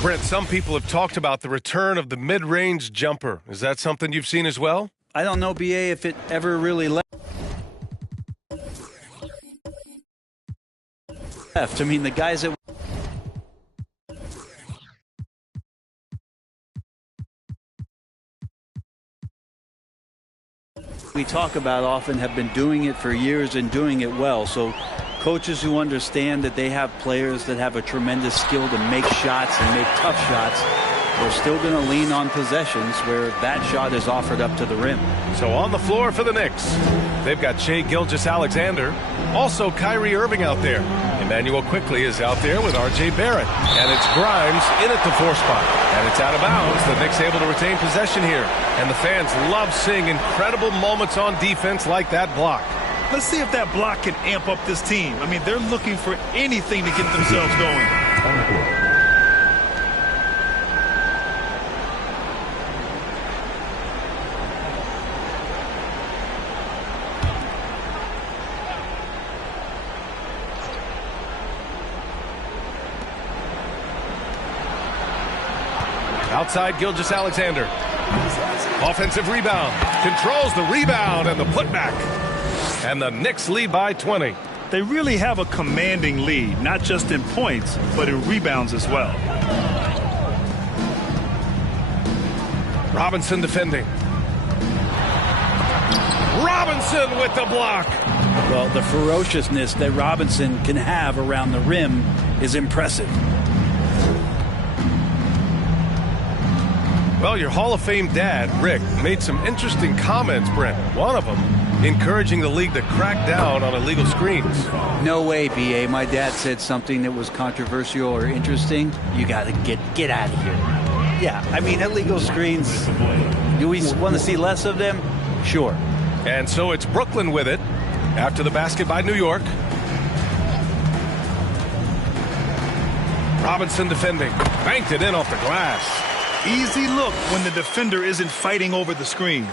Brent, some people have talked about the return of the mid-range jumper. Is that something you've seen as well? I don't know, BA, if it ever really left. I mean, the guys that we talk about often have been doing it for years and doing it well. So coaches who understand that they have players that have a tremendous skill to make shots and make tough shots, they're still going to lean on possessions where that shot is offered up to the rim. So on the floor for the Knicks, they've got Shai Gilgeous-Alexander, also Kyrie Irving out there. Emmanuel Quickley is out there with R.J. Barrett. And it's Grimes in at the 4 spot. And it's out of bounds. The Knicks able to retain possession here. And the fans love seeing incredible moments on defense like that block. Let's see if that block can amp up this team. I mean, they're looking for anything to get themselves going. Outside Gilgeous-Alexander. Offensive rebound. Controls the rebound and the putback. And the Knicks lead by 20. They really have a commanding lead, not just in points, but in rebounds as well. Robinson defending. Robinson with the block. Well, the ferociousness that Robinson can have around the rim is impressive. Well, your Hall of Fame dad, Rick, made some interesting comments, Brent. One of them encouraging the league to crack down on illegal screens. No way, BA. My dad said something that was controversial or interesting. You got to get out of here. Yeah, I mean, illegal screens, do we want to see less of them? Sure. And so it's Brooklyn with it after the basket by New York. Robinson defending. Banked it in off the glass. Easy look when the defender isn't fighting over the screen.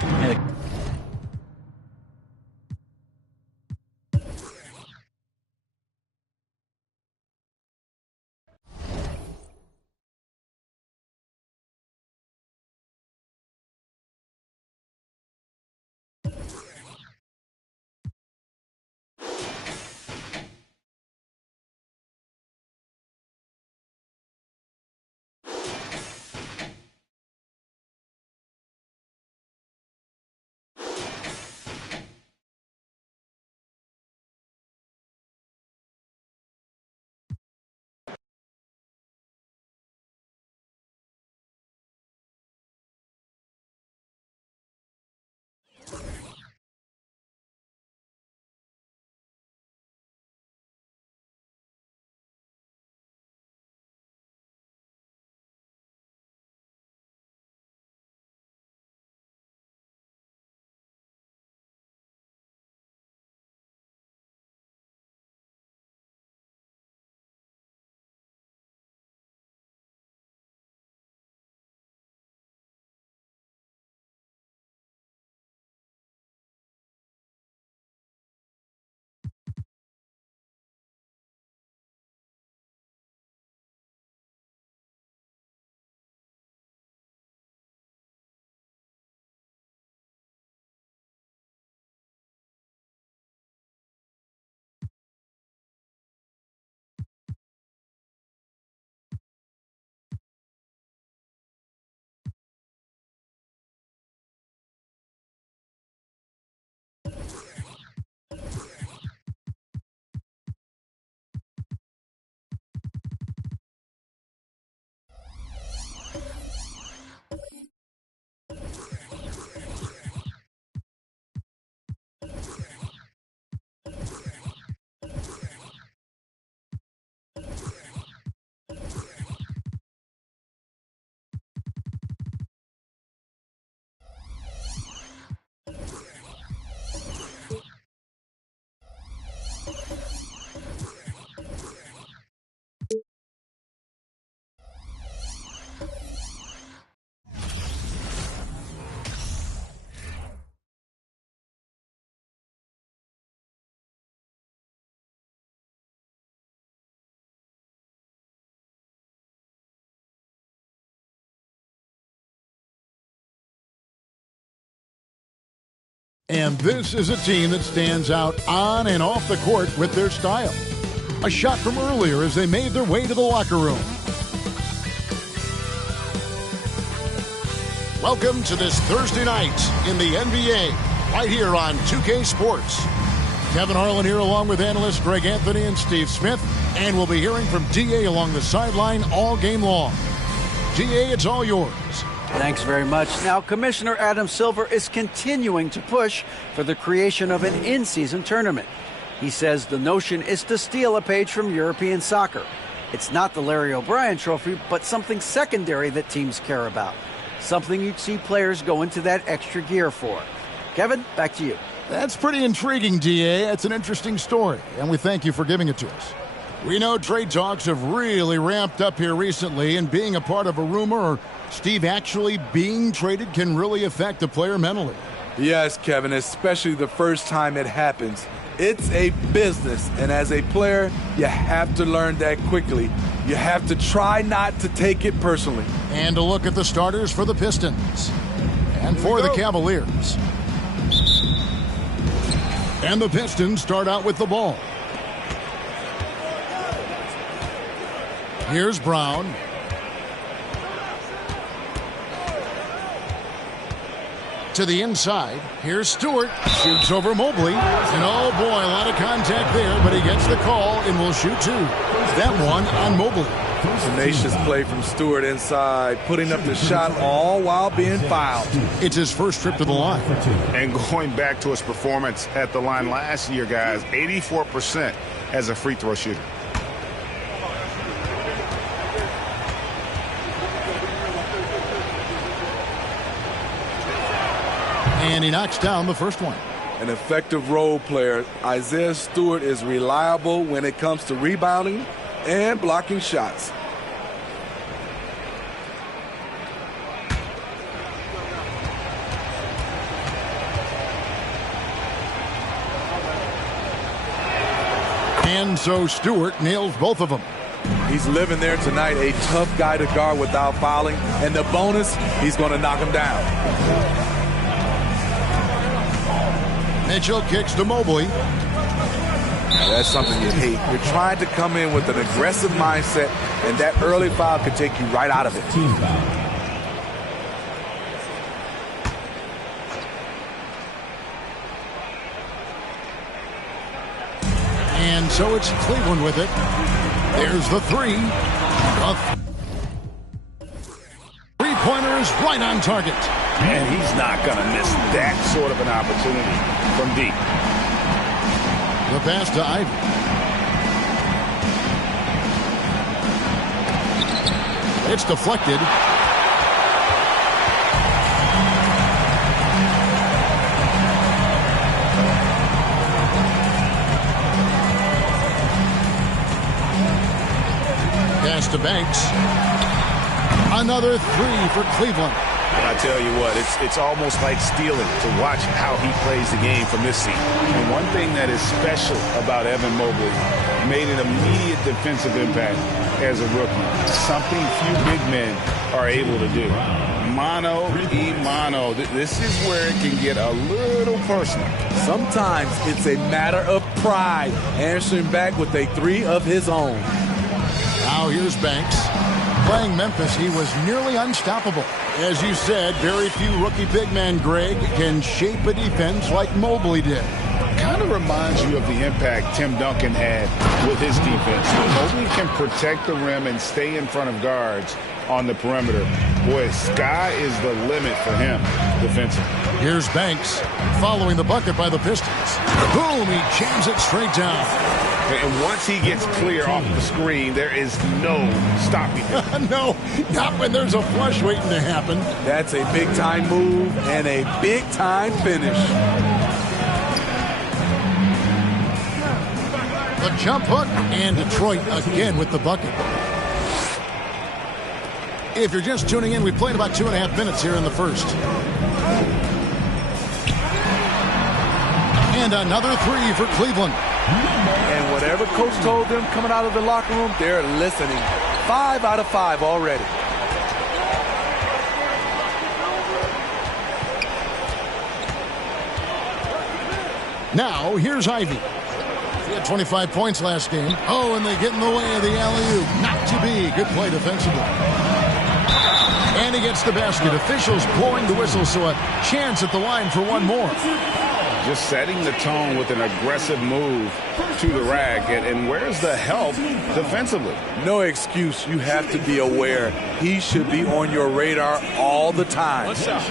And this is a team that stands out on and off the court with their style. A shot from earlier as they made their way to the locker room. Welcome to this Thursday night in the NBA, right here on 2K Sports. Kevin Harlan here along with analysts Greg Anthony and Steve Smith, and we'll be hearing from DA along the sideline all game long. DA, it's all yours. Thanks very much. Now, Commissioner Adam Silver is continuing to push for the creation of an in-season tournament. He says the notion is to steal a page from European soccer. It's not the Larry O'Brien Trophy, but something secondary that teams care about. Something you'd see players go into that extra gear for. Kevin, back to you. That's pretty intriguing, DA. It's an interesting story, and we thank you for giving it to us. We know trade talks have really ramped up here recently, and being a part of a rumor or Steve actually being traded can really affect a player mentally. Yes, Kevin, especially the first time it happens. It's a business, and as a player, you have to learn that quickly. You have to try not to take it personally. And a look at the starters for the Pistons. And for the Cavaliers. And the Pistons start out with the ball. Here's Brown. To the inside. Here's Stewart. Shoots over Mobley. And oh boy, a lot of contact there, but he gets the call and will shoot two. That one on Mobley. Tenacious play from Stewart inside, putting up the shot all while being fouled. It's his first trip to the line. And going back to his performance at the line last year, guys, 84% as a free throw shooter. And he knocks down the first one. An effective role player, Isaiah Stewart is reliable when it comes to rebounding and blocking shots. And so Stewart nails both of them. He's living there tonight, a tough guy to guard without fouling. And the bonus, he's going to knock him down. Mitchell kicks to Mobley. That's something you hate. You're trying to come in with an aggressive mindset, and that early foul could take you right out of it. Team foul. And so it's Cleveland with it. There's the three. Three-pointer is right on target. And he's not going to miss that sort of an opportunity from deep. The pass to Ivey. It's deflected. Pass to Banks. Another three for Cleveland. I tell you what, it's almost like stealing to watch how he plays the game from this seat. And one thing that is special about Evan Mobley, made an immediate defensive impact as a rookie. Something few big men are able to do. Mano y mano. This is where it can get a little personal. Sometimes it's a matter of pride, answering back with a three of his own. Now here's Banks. Playing Memphis, he was nearly unstoppable. As you said, very few rookie big men, Greg, can shape a defense like Mobley did. Kind of reminds you of the impact Tim Duncan had with his defense. Mobley can protect the rim and stay in front of guards on the perimeter. Boy, sky is the limit for him defensively. Here's Banks following the bucket by the Pistons. Boom, he jams it straight down. And once he gets clear off the screen, there is no stopping him. No, not when there's a flush waiting to happen. That's a big-time move and a big-time finish. The jump hook, and Detroit again with the bucket. If you're just tuning in, we played about 2.5 minutes here in the first. And another three for Cleveland. And whatever coach told them coming out of the locker room, they're listening. 5 out of 5 already. Now, here's Ivy. He had 25 points last game. Oh, and they get in the way of the alley-oop. Not to be. Good play defensively. And he gets the basket. Officials blowing the whistle, so a chance at the line for one more. Just setting the tone with an aggressive move to the rack. And where's the help defensively? No excuse. You have to be aware. He should be on your radar all the time. What's up?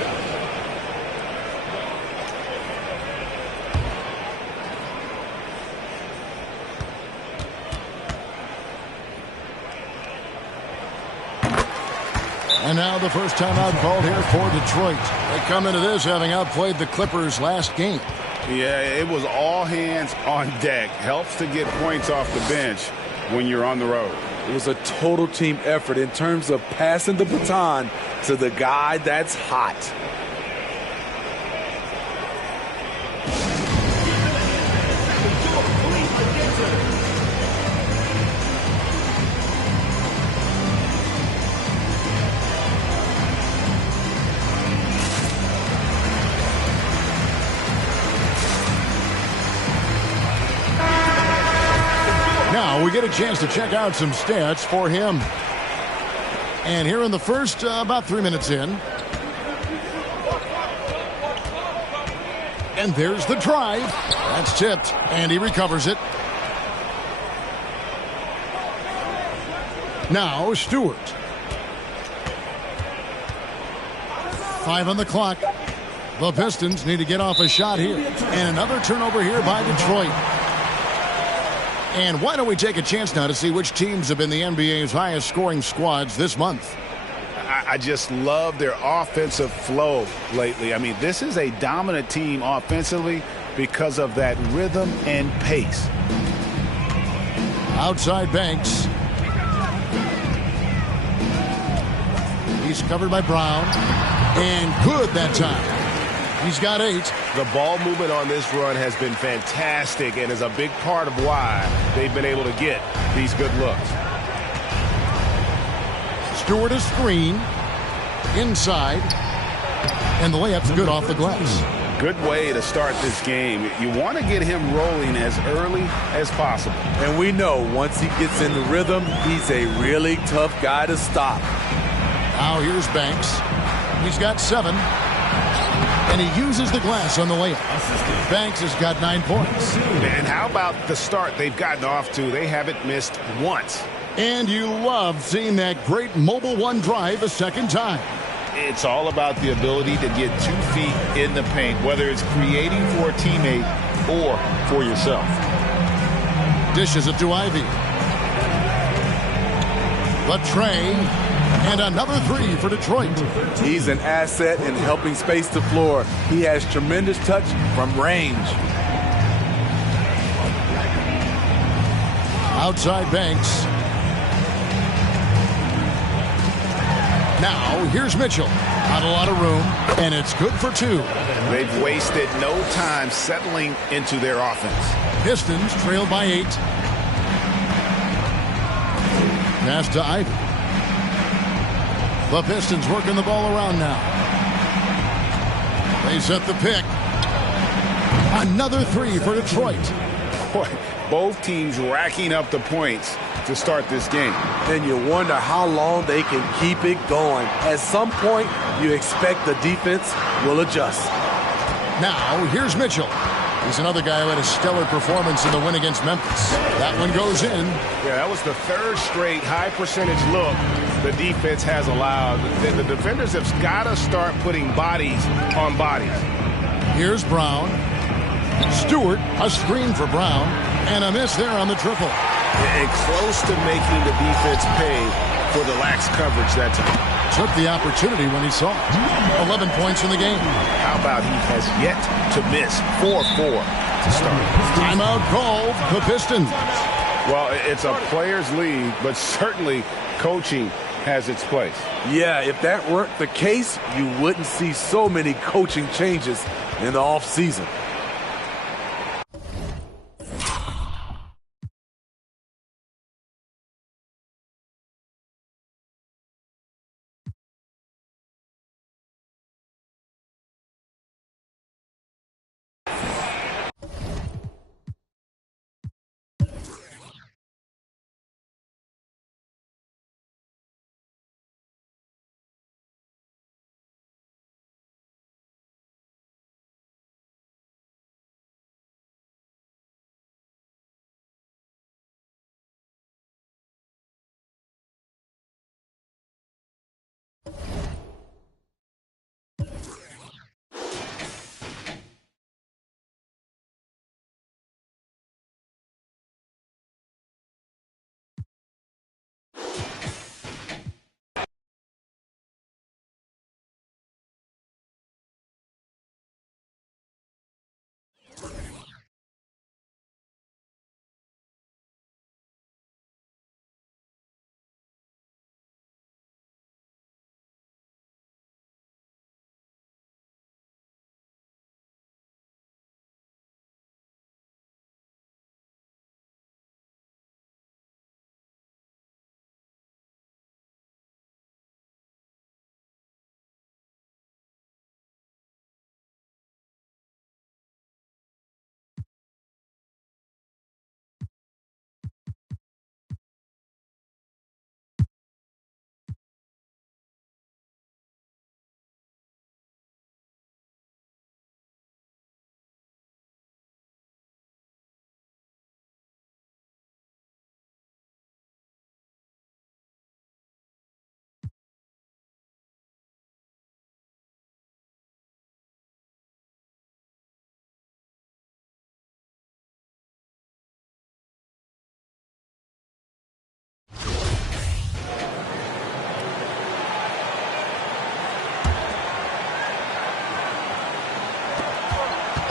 And now the first timeout called here for Detroit. They come into this having outplayed the Clippers last game. Yeah, it was all hands on deck. Helps to get points off the bench when you're on the road. It was a total team effort in terms of passing the baton to the guy that's hot. Now we get a chance to check out some stats for him. And here in the first, about 3 minutes in. And there's the drive. That's tipped, and he recovers it. Now Stewart. 5 on the clock. The Pistons need to get off a shot here. And another turnover here by Detroit. And why don't we take a chance now to see which teams have been the NBA's highest scoring squads this month. I just love their offensive flow lately. I mean, this is a dominant team offensively because of that rhythm and pace. Outside Banks. He's covered by Brown. And good that time. He's got 8. The ball movement on this run has been fantastic and is a big part of why they've been able to get these good looks. Stewart a screen. Inside. And the layup's good off the glass. Good way to start this game. You want to get him rolling as early as possible. And we know once he gets in the rhythm, he's a really tough guy to stop. Now here's Banks. He's got 7. And he uses the glass on the layup. Banks has got 9 points. And how about the start they've gotten off to? They haven't missed once. And you love seeing that great Mobile One drive a second time. It's all about the ability to get 2 feet in the paint, whether it's creating for a teammate or for yourself. Dishes it to Ivy. The tray. And another 3 for Detroit. He's an asset in helping space the floor. He has tremendous touch from range. Outside Banks. Now here's Mitchell. Not a lot of room, and it's good for 2. They've wasted no time settling into their offense. Pistons trail by 8. Pass to Ivy. The Pistons working the ball around now. They set the pick. Another 3 for Detroit. Boy, both teams racking up the points to start this game. And you wonder how long they can keep it going. At some point, you expect the defense will adjust. Now, here's Mitchell. He's another guy who had a stellar performance in the win against Memphis. That one goes in. Yeah, that was the 3rd straight high percentage look the defense has allowed. The defenders have got to start putting bodies on bodies. Here's Brown. Stewart, a screen for Brown, and a miss there on the triple. And close to making the defense pay for the lax coverage that time. Took the opportunity when he saw it. 11 points in the game. How about he has yet to miss 4-4 to start? Timeout called the Pistons. Well, it's a players' league, but certainly coaching has its place. Yeah, if that weren't the case, you wouldn't see so many coaching changes in the offseason.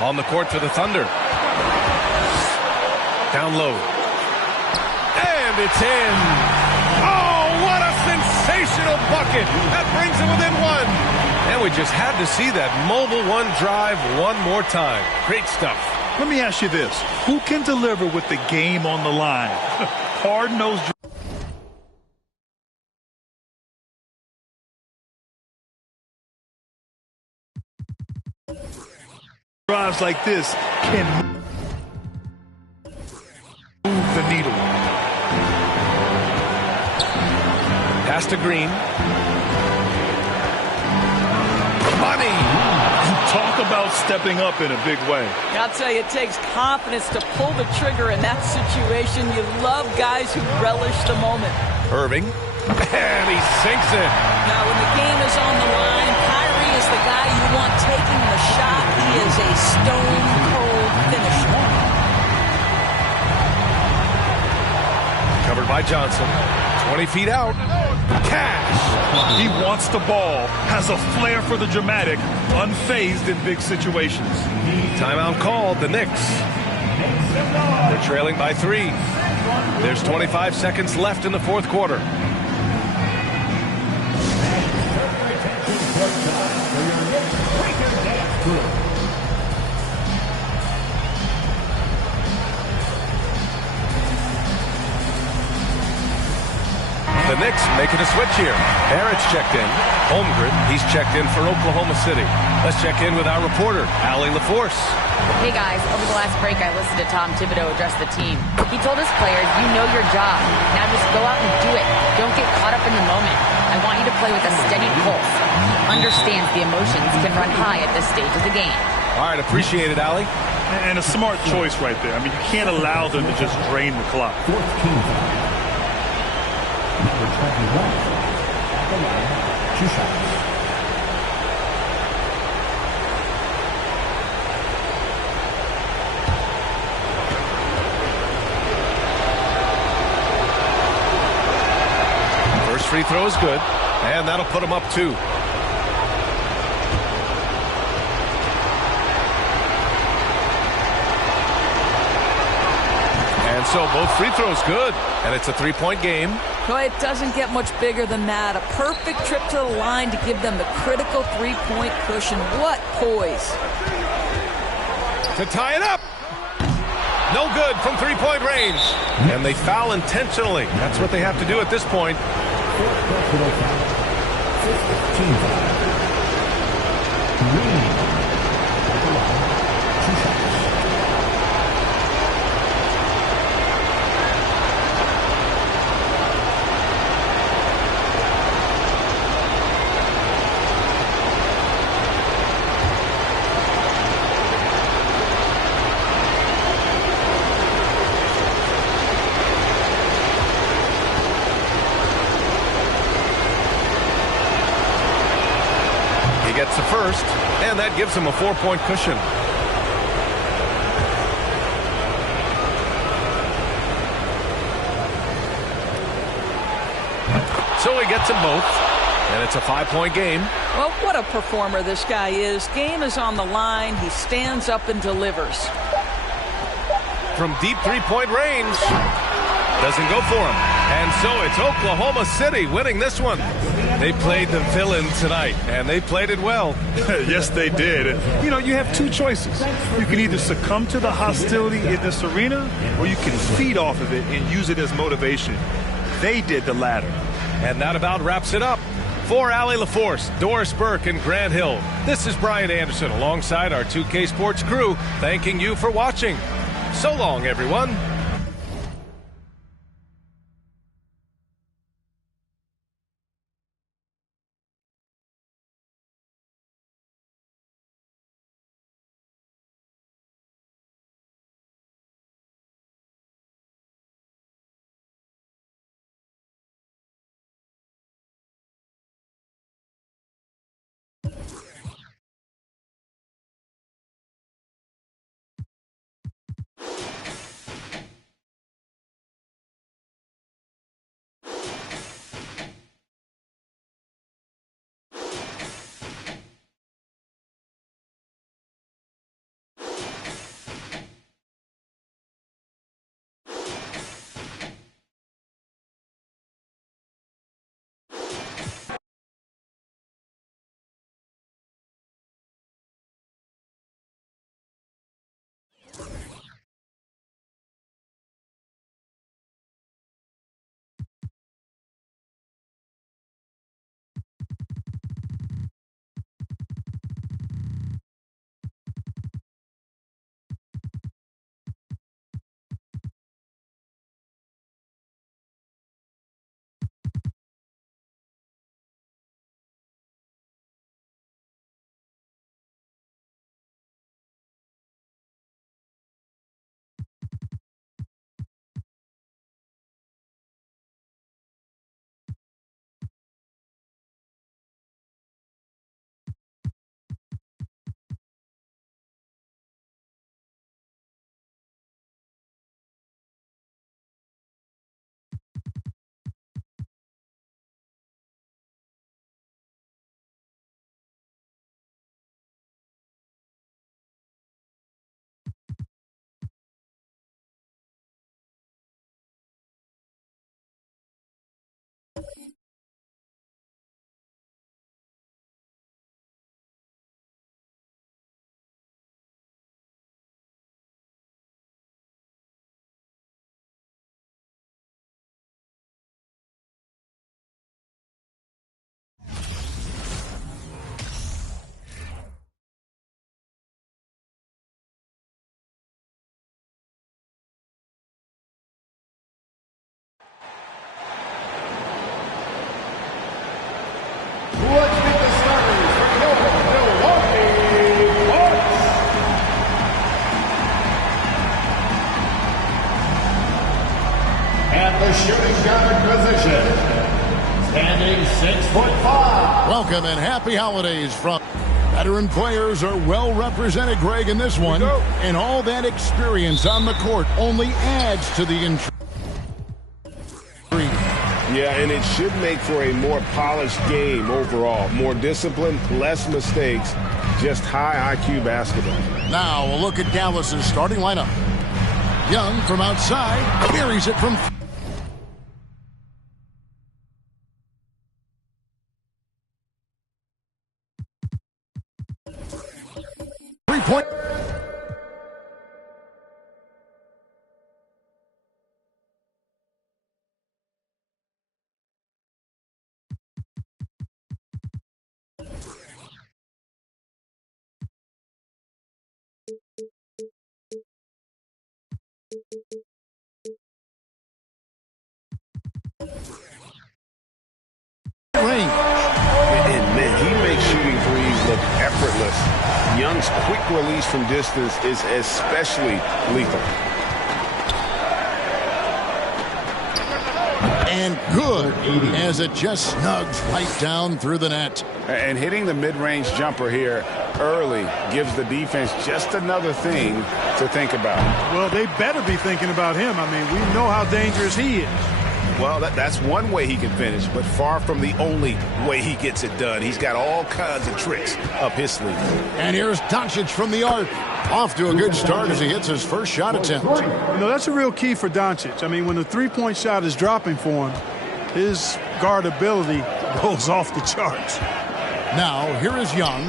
On the court for the Thunder. Down low. And it's in. Oh, what a sensational bucket. That brings it within one. And we just had to see that Mobile One drive one more time. Great stuff. Let me ask you this. Who can deliver with the game on the line? Hard-nosed drives like this can move the needle. Pass to Green. Money. Talk about stepping up in a big way. I'll tell you, it takes confidence to pull the trigger in that situation. You love guys who relish the moment. Irving. And he sinks it. Now, when the game is on the line, Kyrie is the guy you want taking the shot. He is a stone-cold finisher. Covered by Johnson. 20 feet out. Cash. He wants the ball, has a flair for the dramatic, unfazed in big situations. Timeout called, the Knicks. They're trailing by 3. There's 25 seconds left in the fourth quarter. The Knicks making a switch here. Barrett's checked in. Holmgren, he's checked in for Oklahoma City. Let's check in with our reporter, Allie LaForce. Hey guys, over the last break I listened to Tom Thibodeau address the team. He told his players, you know your job. Now just go out and do it. Don't get caught up in the moment. I want you to play with a steady pulse. He understands the emotions can run high at this stage of the game. All right, appreciate it, Allie. And a smart choice right there. I mean, you can't allow them to just drain the clock. Number 21, at the line, 2 shots. First free throw is good, and that'll put him up 2. And so both free throws good, and it's a 3-point game. Boy, it doesn't get much bigger than that. A perfect trip to the line to give them the critical 3-point cushion. What poise. To tie it up. No good from 3-point range. And they foul intentionally. That's what they have to do at this point. 15 foul. Green, at the line, 2 shots. Gets the first, and that gives him a 4-point cushion. So he gets them both, and it's a 5-point game. Well, what a performer this guy is. Game is on the line. He stands up and delivers. From deep 3-point range. Doesn't go for him. And so it's Oklahoma City winning this one. They played the villain tonight, and they played it well. Yes, they did. You know, you have 2 choices. You can either succumb to the hostility in this arena, or you can feed off of it and use it as motivation. They did the latter. And that about wraps it up. For Allie LaForce, Doris Burke, and Grant Hill, this is Brian Anderson alongside our 2K Sports crew, thanking you for watching. So long, everyone. Let's meet the starters for your Milwaukee Bucks. At the shooting guard position, standing 6'5". Welcome and happy holidays from veteran players are well represented, Greg, in this one. And all that experience on the court only adds to the intrigue. Yeah, and it should make for a more polished game overall. More discipline, less mistakes, just high IQ basketball. Now a look at Dallas's starting lineup. Young from outside carries it from 3-point. And man, he makes shooting threes look effortless. Young's quick release from distance is especially lethal. And good as it just snugs right down through the net. And hitting the mid-range jumper here early gives the defense just another thing to think about. Well, they better be thinking about him. I mean, we know how dangerous he is. Well, that's one way he can finish, but far from the only way he gets it done. He's got all kinds of tricks up his sleeve. And here's Doncic from the arc. Off to a good start as he hits his first shot attempt. You know, that's a real key for Doncic. I mean, when the three-point shot is dropping for him, his guard ability goes off the charts. Now, here is Young.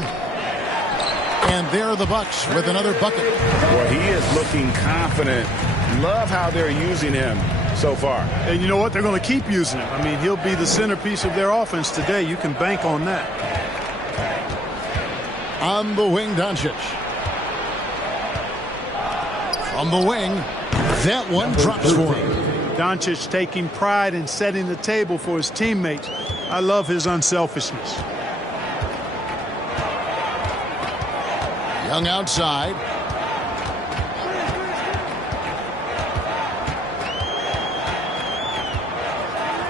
And there are the Bucks with another bucket. Well, he is looking confident. Love how they're using him so far. And you know what? They're going to keep using him. I mean, he'll be the centerpiece of their offense today. You can bank on that. On the wing, Doncic. From the wing, that one drops for him. Doncic taking pride in setting the table for his teammates. I love his unselfishness. Young outside.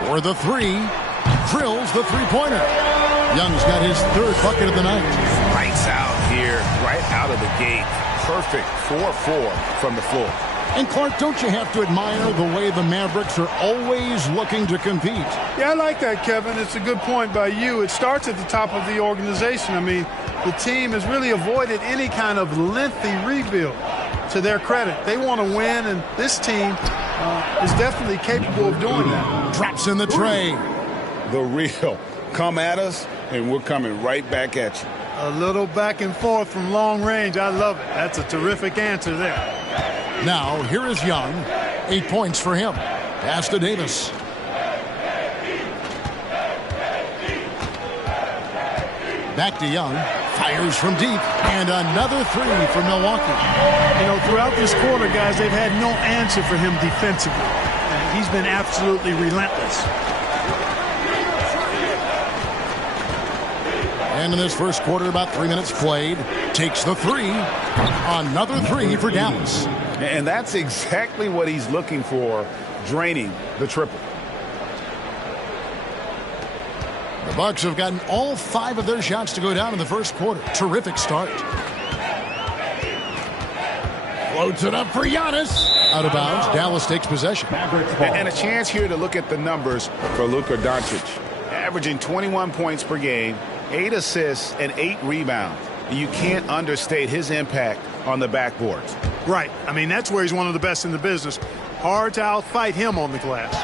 For the three, drills the three-pointer. Young's got his third bucket of the night. Lights out here, right out of the gate. Perfect 4-4 from the floor. And Clark, don't you have to admire the way the Mavericks are always looking to compete? Yeah, I like that, Kevin. It's a good point by you. It starts at the top of the organization. I mean, the team has really avoided any kind of lengthy rebuild. To their credit, they want to win, and this team is definitely capable of doing that. Drops in the tray. The real. Come at us, and we're coming right back at you. A little back and forth from long range. I love it. That's a terrific answer there. Now, here is Young. 8 points for him. Pass to Davis. Back to Young. Fires from deep. And another three for Milwaukee. You know, throughout this quarter, guys, they've had no answer for him defensively. And he's been absolutely relentless. And in this first quarter, about 3 minutes played. Takes the three. Another three for Dallas. And that's exactly what he's looking for, draining the triple. The Bucks have gotten all 5 of their shots to go down in the first quarter. Terrific start. Floats it up for Giannis. Out of bounds. Dallas takes possession. And a chance here to look at the numbers for Luka Doncic. Averaging 21 points per game, 8 assists, and 8 rebounds. You can't understate his impact on the backboards. Right. I mean, that's where he's one of the best in the business. Hard to outfight him on the glass.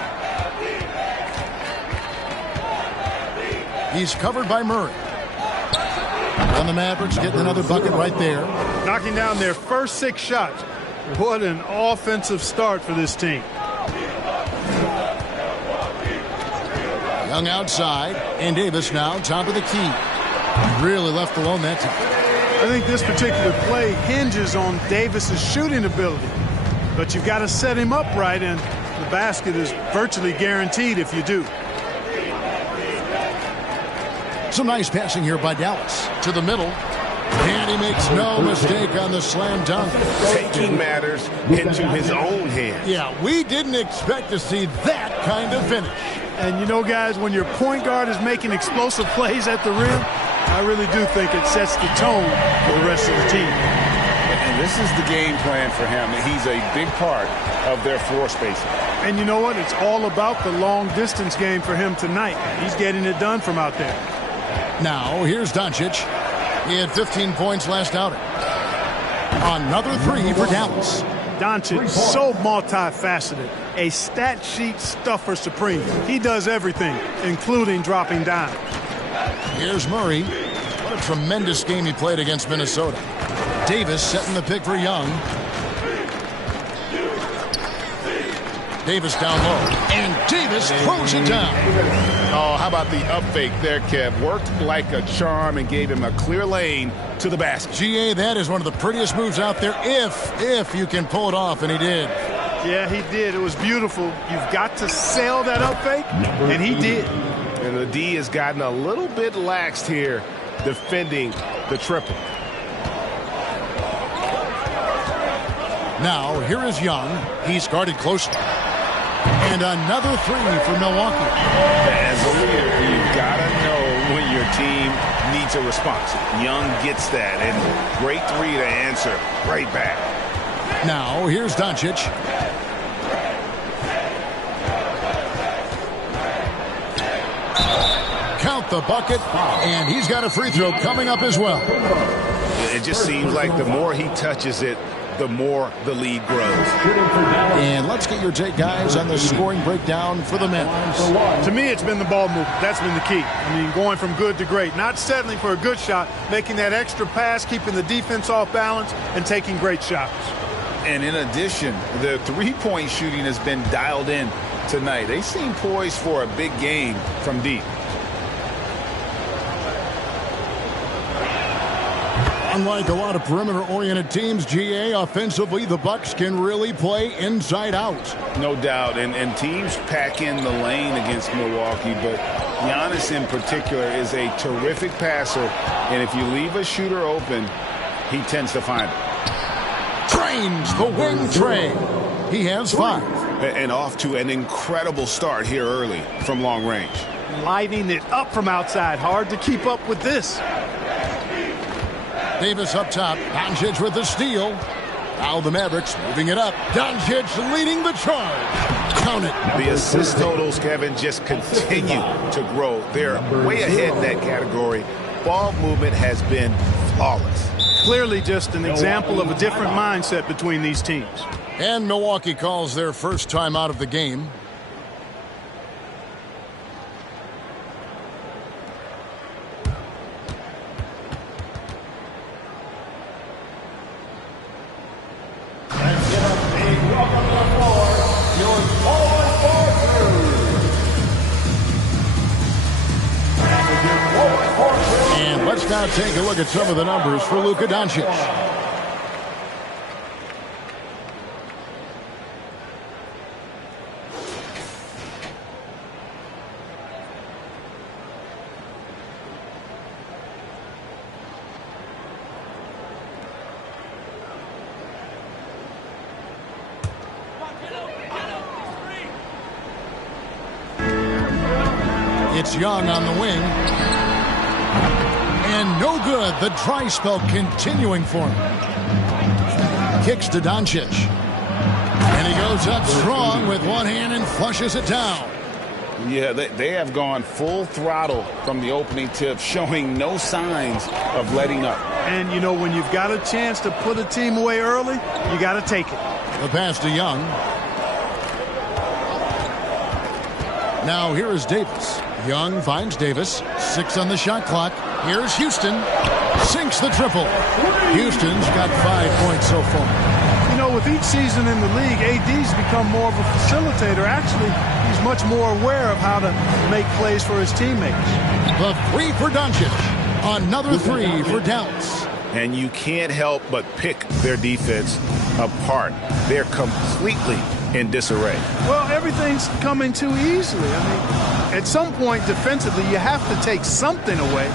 He's covered by Murray. And the Mavericks getting another bucket right there. Knocking down their first 6 shots. What an offensive start for this team. Young outside, and Davis now top of the key. Really left alone that time. I think this particular play hinges on Davis's shooting ability. But you've got to set him up right, and the basket is virtually guaranteed if you do. Some nice passing here by Dallas. To the middle. And he makes no mistake on the slam dunk. Taking matters into his own hands. Yeah, we didn't expect to see that kind of finish. And you know, guys, when your point guard is making explosive plays at the rim, I really do think it sets the tone for the rest of the team. And this is the game plan for him. He's a big part of their floor spacing. And you know what? It's all about the long-distance game for him tonight. He's getting it done from out there. Now, here's Doncic. He had 15 points last outing. Another 3 for Dallas. Doncic, so multifaceted. A stat sheet stuffer supreme. He does everything, including dropping dimes. Here's Murray. What a tremendous game he played against Minnesota. Davis setting the pick for Young. Davis down low. And Davis throws it down. Oh, how about the up fake there, Kev? Worked like a charm and gave him a clear lane to the basket. GA, that is one of the prettiest moves out there if you can pull it off, and he did. Yeah, he did. It was beautiful. You've got to sell that up fake, and he did. And the D has gotten a little bit laxed here defending the triple. Now, here is Young. He's guarded closely. And another 3 for Milwaukee. As a leader, you've got to know when your team needs a response. Young gets that, and great 3 to answer right back. Now, here's Doncic. Count the bucket, and he's got a free throw coming up as well. It just seems like the more he touches it, the more the lead grows. And let's get your take, guys, on the scoring breakdown for the men. To me, it's been the ball movement. That's been the key. I mean, going from good to great. Not settling for a good shot, making that extra pass, keeping the defense off balance, and taking great shots. And in addition, the three-point shooting has been dialed in tonight. They seem poised for a big game from deep. Unlike a lot of perimeter-oriented teams, GA, offensively, the Bucks can really play inside out. No doubt, and teams pack in the lane against Milwaukee, but Giannis in particular is a terrific passer, and if you leave a shooter open, he tends to find it. Trains the wing train. He has 5. And off to an incredible start here early from long range. Lighting it up from outside. Hard to keep up with this. Davis up top. Doncic with the steal. Now the Mavericks moving it up. Doncic leading the charge. Count it. The assist totals, Kevin, just continue to grow. They're way ahead in that category. Ball movement has been flawless. Clearly just an example of a different mindset between these teams. And Milwaukee calls their first time out of the game. And let's now take a look at some of the numbers for Luka Doncic. It's Young on the wing. And no good. The dry spell continuing for him. Kicks to Doncic. And he goes up strong with one hand and flushes it down. Yeah, they have gone full throttle from the opening tip, showing no signs of letting up. And, you know, when you've got a chance to put a team away early, you got to take it. The pass to Young. Now here is Davis. Young finds Davis. 6 on the shot clock. Here's Houston. Sinks the triple. Houston's got 5 points so far. You know, with each season in the league, AD's become more of a facilitator. Actually, he's much more aware of how to make plays for his teammates. The 3 for Doncic. Another 3 for Dallas. And you can't help but pick their defense apart. They're completely in disarray. Well, everything's coming too easily. I mean, at some point defensively, you have to take something away.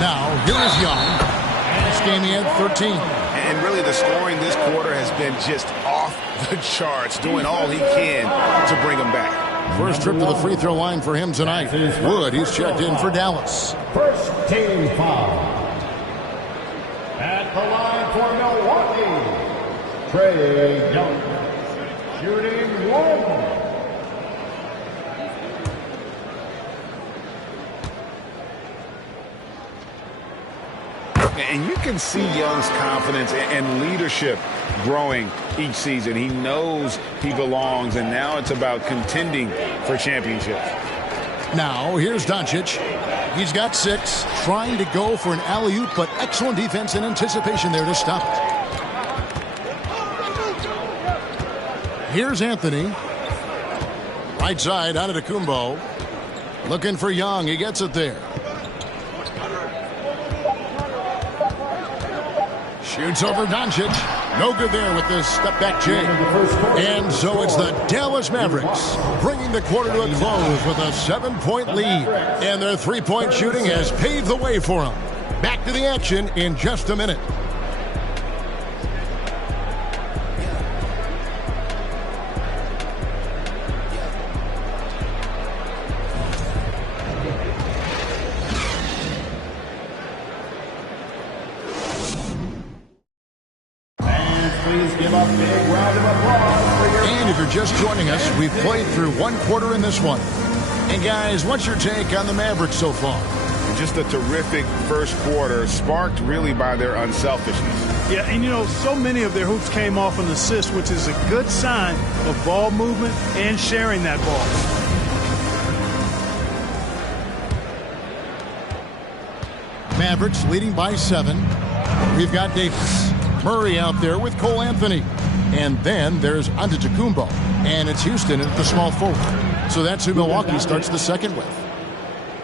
Now, here is Young. This game he had 13. And really the scoring this quarter has been just off the charts, doing all he can to bring them back. First trip to the free throw line for him tonight. Wood, he's checked in for Dallas. First team foul. At the line for Milwaukee, Trae Young, shooting 1. And you can see Young's confidence and leadership growing each season. He knows he belongs, and now it's about contending for championships. Now, here's Doncic. He's got 6, trying to go for an alley-oop, but excellent defense and anticipation there to stop it. Here's Anthony. Right side, Antetokounmpo. Looking for Young. He gets it there. Shoots over Doncic. No good there with this step-back J. And so it's the Dallas Mavericks bringing the quarter to a close with a 7-point lead. And their three-point shooting has paved the way for them. Back to the action in just a minute. And if you're just joining us, we've played through 1 quarter in this one. And guys, what's your take on the Mavericks so far? Just a terrific first quarter, sparked really by their unselfishness. Yeah, and you know, so many of their hoops came off an assist, which is a good sign of ball movement and sharing that ball. Mavericks leading by 7. We've got Davis. Murray out there with Cole Anthony. And then there's Antetokounmpo. And it's Houston at the small forward. So that's who Milwaukee starts the second with.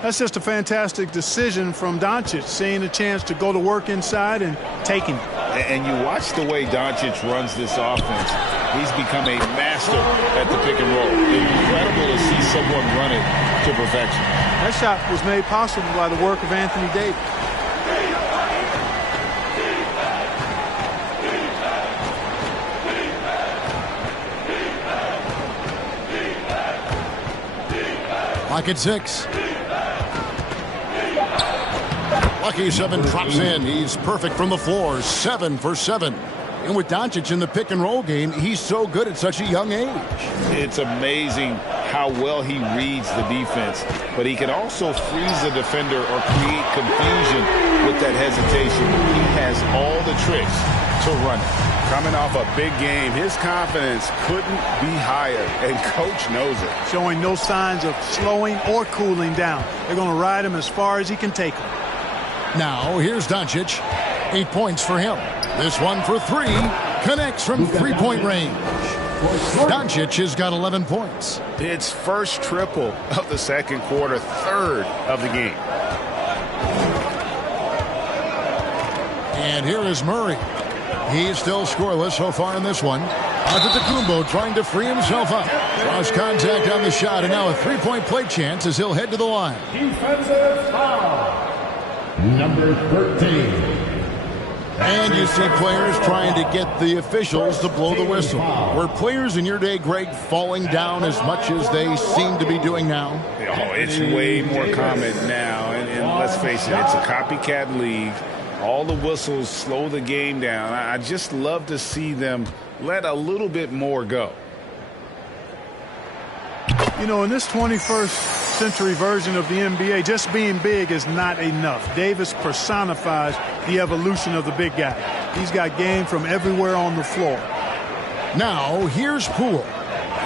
That's just a fantastic decision from Doncic, seeing a chance to go to work inside and taking it. And you watch the way Doncic runs this offense. He's become a master at the pick and roll. Incredible to see someone run it to perfection. That shot was made possible by the work of Anthony Davis. Clock at 6. Lucky 7 drops in. He's perfect from the floor. 7 for 7. And with Doncic in the pick and roll game, he's so good at such a young age. It's amazing how well he reads the defense, but he can also freeze the defender or create confusion with that hesitation. He has all the tricks to run it. Coming off a big game, his confidence couldn't be higher, and coach knows it. Showing no signs of slowing or cooling down. They're going to ride him as far as he can take him. Now, here's Doncic. 8 points for him. This one for 3. Connects from three-point range. Doncic has got 11 points. It's first triple of the second quarter, third of the game. And here is Murray. He's still scoreless so far in this one. Antetokounmpo trying to free himself up. Cross contact on the shot, and now a three-point play chance as he'll head to the line. Defensive foul. Number 13. And you see players trying to get the officials to blow the whistle. Were players in your day, Greg, falling down as much as they seem to be doing now? Oh, it's way more common now. And let's face it, it's a copycat league. All the whistles slow the game down. I just love to see them let a little bit more go. You know, in this 21st century version of the NBA, just being big is not enough. Davis personifies the evolution of the big guy. He's got game from everywhere on the floor. Now, here's Poole.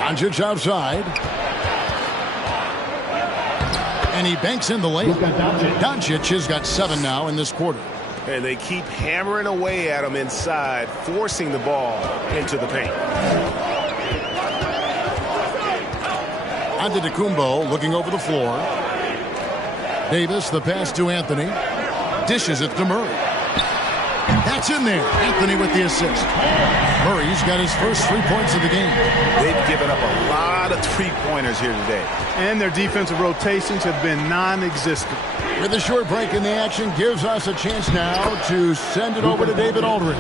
Doncic outside. And he banks in the layup. Doncic has got 7 now in this quarter. And they keep hammering away at him inside, forcing the ball into the paint. Antetokounmpo looking over the floor. Davis, the pass to Anthony. Dishes it to Murray. That's in there. Anthony with the assist. Murray's got his first 3 points of the game. They've given up a lot of three-pointers here today. And their defensive rotations have been non-existent. With a short break in the action, gives us a chance now to send it over to David Aldridge.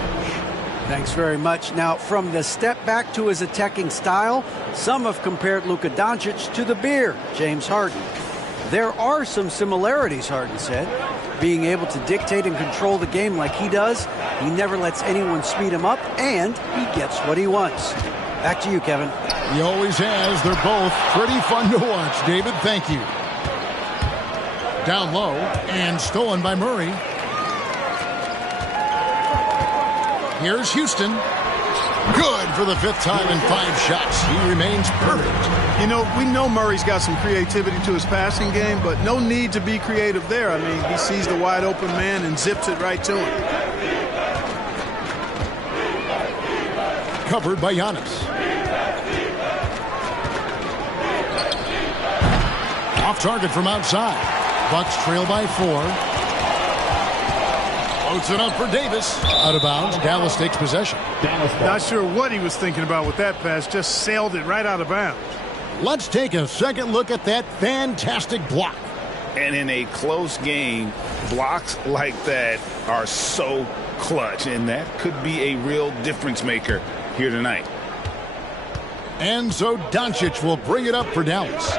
Thanks very much. Now, from the step back to his attacking style, some have compared Luka Doncic to the bear, James Harden. There are some similarities, Harden said. Being able to dictate and control the game like he does, he never lets anyone speed him up, and he gets what he wants. Back to you, Kevin. He always has. They're both pretty fun to watch, David. Thank you. Down low and stolen by Murray. Here's Houston. Good for the 5th time in 5 shots. He remains perfect. You know, we know Murray's got some creativity to his passing game, but no need to be creative there. I mean, he sees the wide open man and zips it right to him. Covered by Giannis. Off target from outside. Bucks trail by 4. Floats it up for Davis. Out of bounds. Dallas takes possession. Not sure what he was thinking about with that pass. Just sailed it right out of bounds. Let's take a second look at that fantastic block. And in a close game, blocks like that are so clutch. And that could be a real difference maker here tonight. And so Doncic will bring it up for Dallas.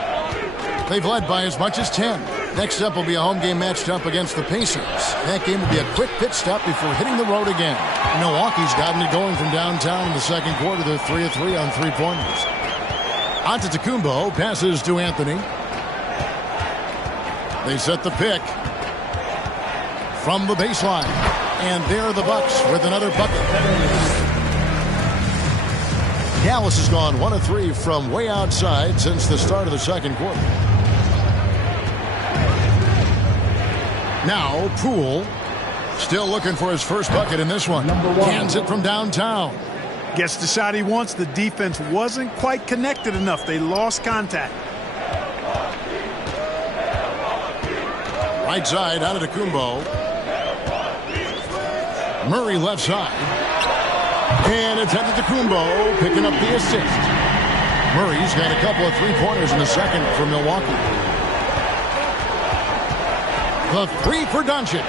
They've led by as much as 10. Next up will be a home game matched up against the Pacers. That game will be a quick pit stop before hitting the road again. Milwaukee's gotten it going from downtown in the second quarter. They're 3 of 3 on 3-pointers. Antetokounmpo passes to Anthony. They set the pick from the baseline. And there are the Bucks with another bucket. Dallas has gone 1 of 3 from way outside since the start of the second quarter. Now, Poole still looking for his first bucket in this one. Cans it from downtown. Gets the shot he wants. The defense wasn't quite connected enough. They lost contact. Right side, Antetokounmpo. Murray left side. And it's Antetokounmpo picking up the assist. Murray's got a couple of 3-pointers in the second for Milwaukee. The 3 for Doncic.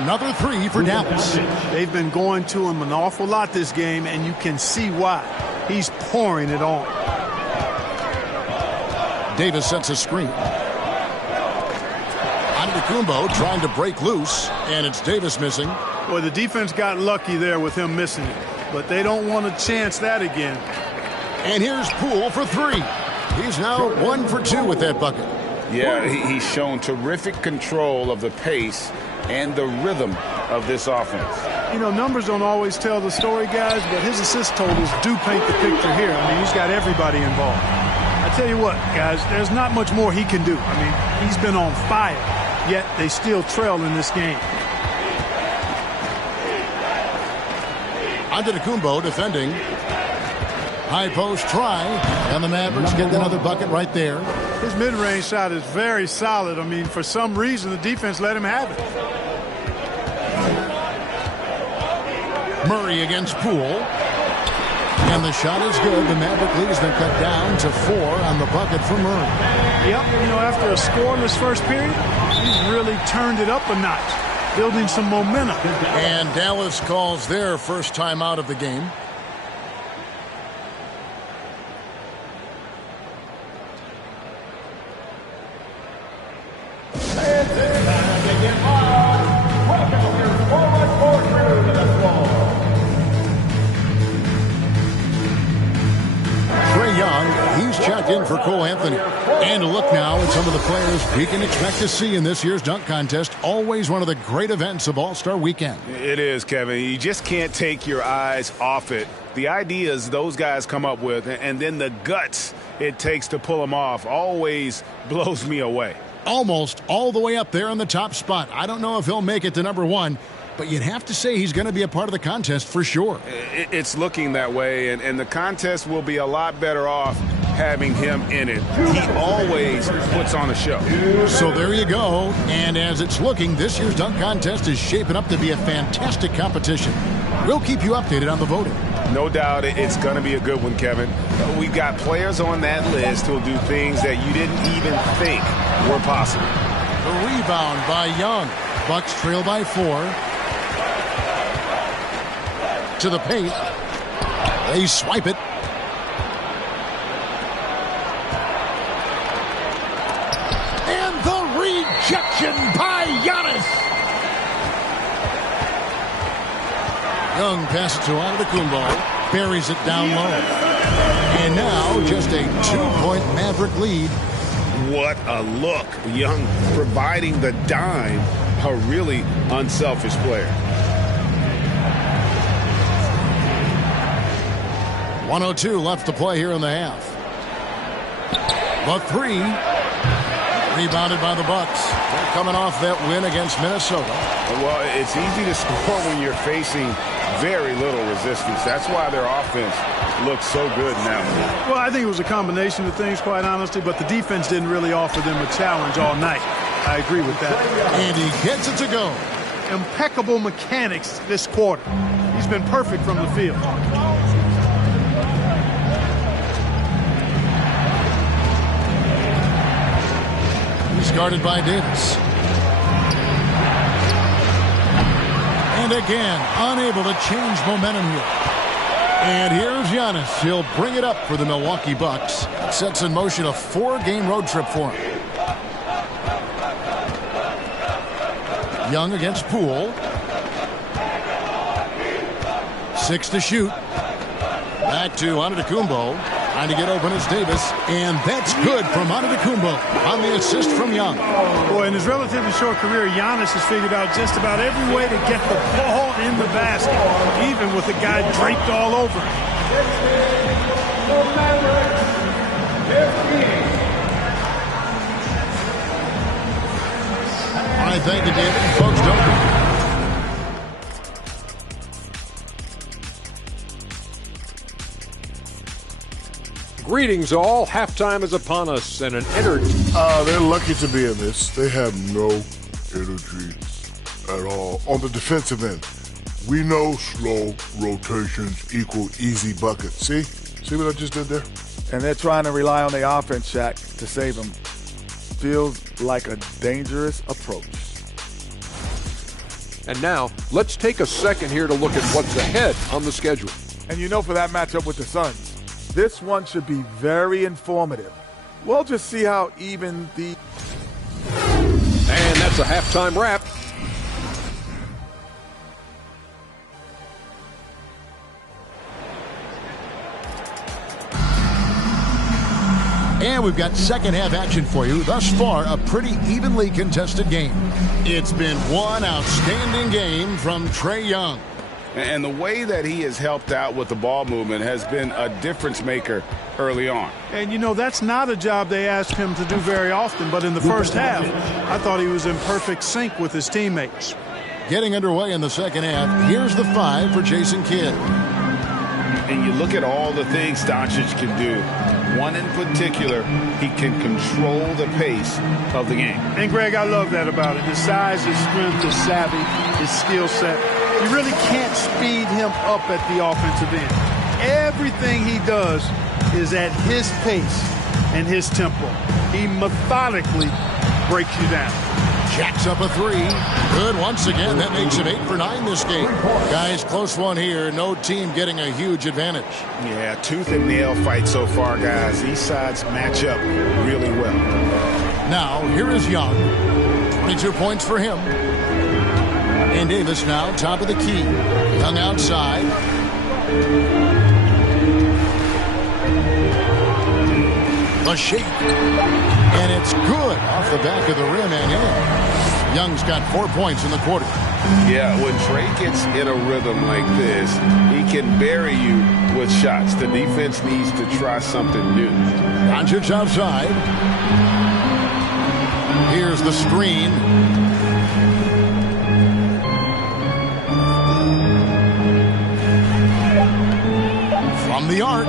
Another 3 for Dallas. They've been going to him an awful lot this game, and you can see why. He's pouring it on. Davis sets a screen. Antetokounmpo trying to break loose, and it's Davis missing. Boy, the defense got lucky there with him missing it, but they don't want to chance that again. And here's Poole for 3. He's now 1 for 2 with that bucket. Yeah, he's shown terrific control of the pace and the rhythm of this offense. You know, numbers don't always tell the story, guys, but his assist totals do paint the picture here. I mean, he's got everybody involved. I tell you what, guys, there's not much more he can do. I mean, he's been on fire, yet they still trail in this game. Antetokounmpo defending. High post try, and the Mavericks get another bucket right there. His mid-range shot is very solid. I mean, for some reason, the defense let him have it. Murray against Poole. And the shot is good. The Maverick lead has been cut down to 4 on the bucket for Murray. Yep, you know, after a scoreless first period, he's really turned it up a notch, building some momentum. And Dallas calls their first time out of the game. In for Cole Anthony. And a look now at some of the players we can expect to see in this year's dunk contest. Always one of the great events of All-Star Weekend. It is, Kevin. You just can't take your eyes off it. The ideas those guys come up with, and then the guts it takes to pull them off, always blows me away. almost all the way up there in the top spot. I don't know if he'll make it to number 1, but you'd have to say he's going to be a part of the contest for sure. It's looking that way, and the contest will be a lot better off having him in it. He always puts on a show. So there you go. And as it's looking, this year's dunk contest is shaping up to be a fantastic competition. We'll keep you updated on the voting. No doubt it's going to be a good one, Kevin. We've got players on that list who'll do things that you didn't even think were possible. The rebound by Young. Bucks trail by 4. To the paint. They swipe it. And the rejection by Giannis. Young passes to Antetokounmpo. Buries it down low. And now just a 2-point Maverick lead. What a look. Young providing the dime. A really unselfish player. 1:02 left to play here in the half. The 3. Rebounded by the Bucks. They're coming off that win against Minnesota. Well, it's easy to score when you're facing very little resistance. That's why their offense looks so good now. Well, I think it was a combination of things, quite honestly, but the defense didn't really offer them a challenge all night. I agree with that. And he gets it to go. Impeccable mechanics this quarter. He's been perfect from the field. He's guarded by Davis. And again, unable to change momentum here. And here's Giannis. He'll bring it up for the Milwaukee Bucks. Sets in motion a 4-game road trip for him. Young against Poole. 6 to shoot. Back to Antetokounmpo. Trying to get open is Davis. And that's good from Antetokounmpo on the assist from Young. Boy, in his relatively short career, Giannis has figured out just about every way to get the ball in the basket, even with the guy draped all over him. All right, thank you, David. Folks, don't. Greetings all. Halftime is upon us and an energy. They're lucky to be in this. They have no energy at all. On the defensive end, we know slow rotations equal easy buckets. See what I just did there? And they're trying to rely on the offense, Shaq, to save them. Feels like a dangerous approach. And now, let's take a second here to look at what's ahead on the schedule. And you know, for that matchup with the Suns, this one should be very informative. We'll just see how even the... And that's a halftime wrap. And we've got second half action for you. Thus far, a pretty evenly contested game. It's been one outstanding game from Trae Young. And the way that he has helped out with the ball movement has been a difference maker early on. And, you know, that's not a job they ask him to do very often. But in the first half, I thought he was in perfect sync with his teammates. Getting underway in the second half, here's the 5 for Jason Kidd. And you look at all the things Doncic can do. One in particular, he can control the pace of the game. And, Greg, I love that about him. His size, his strength, his savvy, his skill set. You really can't speed him up at the offensive end. Everything he does is at his pace and his tempo. He methodically breaks you down. Jacks up a 3. Good once again. That makes him 8 for 9 this game. Guys, close one here. No team getting a huge advantage. Yeah, tooth and nail fight so far, guys. These sides match up really well. Now, here is Young. 22 points for him. And Davis now top of the key. Young outside. The shake. And it's good off the back of the rim and in. Young's got 4 points in the quarter. Yeah, when Trae gets in a rhythm like this, he can bury you with shots. The defense needs to try something new. Doncic outside. Here's the screen. From the arc.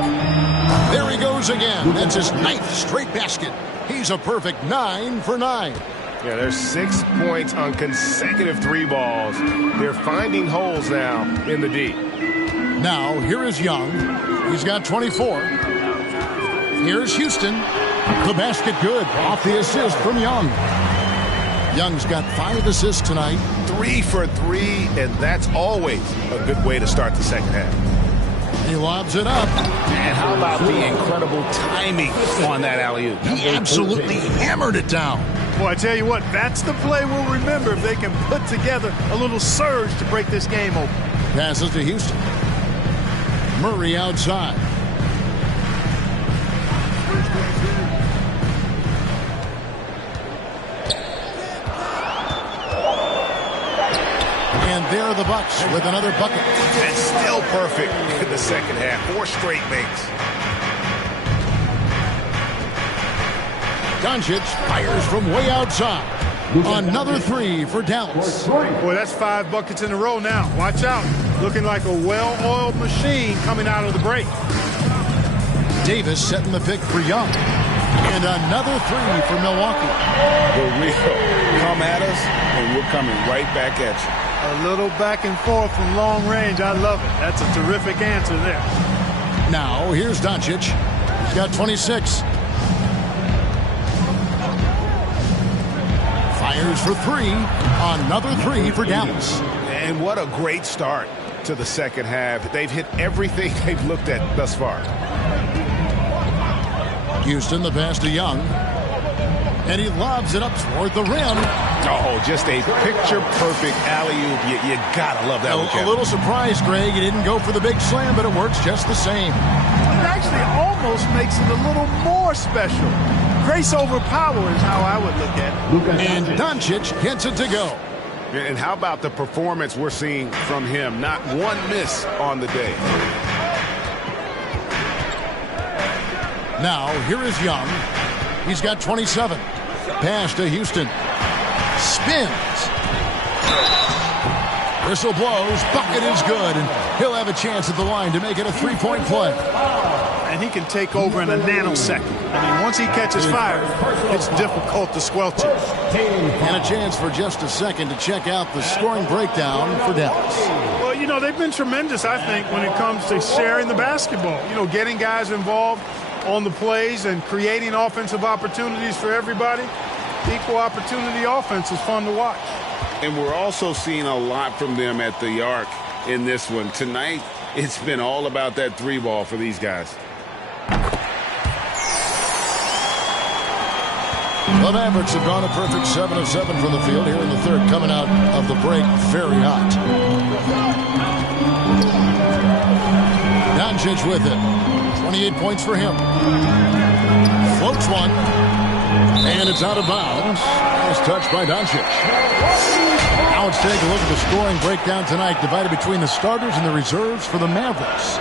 There he goes again. That's his 9th straight basket. He's a perfect 9 for 9. Yeah, there's 6 points on consecutive 3 balls. They're finding holes now in the D. Now, here is Young. He's got 24. Here's Houston. The basket good. Off the assist from Young. Young's got 5 assists tonight. 3 for 3, and that's always a good way to start the second half. He lobs it up. And how about the incredible timing on that alley-oop? He absolutely hammered it down. Well, I tell you what, that's the play we'll remember if they can put together a little surge to break this game open. Passes to Houston. Murray outside. And there are the Bucks with another bucket. And still perfect in the second half. 4 straight makes. Doncic fires from way outside. Another 3 for Dallas. Boy, that's 5 buckets in a row now. Watch out. Looking like a well-oiled machine coming out of the break. Davis setting the pick for Young. And another 3 for Milwaukee. The real come at us, and we're coming right back at you. A little back and forth from long range. I love it. That's a terrific answer there. Now, here's Doncic. He's got 26. Fires for 3. Another 3 for Dallas. And what a great start to the second half. They've hit everything they've looked at thus far. Houston, the pass to Young. And he lobs it up toward the rim. Oh, just a picture-perfect alley-oop. You gotta love that one, Kevin. A little surprise, Greg. He didn't go for the big slam, but it works just the same. It actually almost makes it a little more special. Grace over power is how I would look at it. And Doncic gets it to go. And how about the performance we're seeing from him? Not one miss on the day. Now, here is Young. He's got 27. Pass to Houston. Spins. Whistle blows. Bucket is good. And he'll have a chance at the line to make it a 3-point play. And he can take over in a nanosecond. I mean, once he catches fire, it's difficult to squelch it. And a chance for just a second to check out the scoring breakdown for Dallas. Well, you know, they've been tremendous, I think, when it comes to sharing the basketball. You know, getting guys involved on the plays and creating offensive opportunities for everybody. Equal opportunity offense is fun to watch. And we're also seeing a lot from them at the arc in this one. Tonight, it's been all about that 3-ball for these guys. The Mavericks have gone a perfect 7 of 7 from the field here in the third, coming out of the break very hot. Doncic with it. 28 points for him. Floats one. And it's out of bounds. Nice touch by Doncic. Now let's take a look at the scoring breakdown tonight, divided between the starters and the reserves for the Mavericks.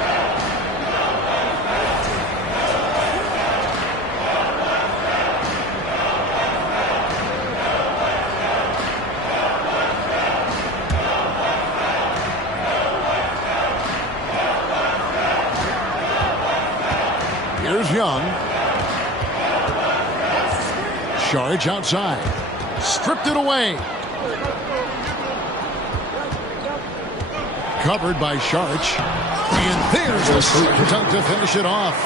Here's Young. Saric outside. Stripped it away. Covered by Saric. And there's a slam dunk to finish it off.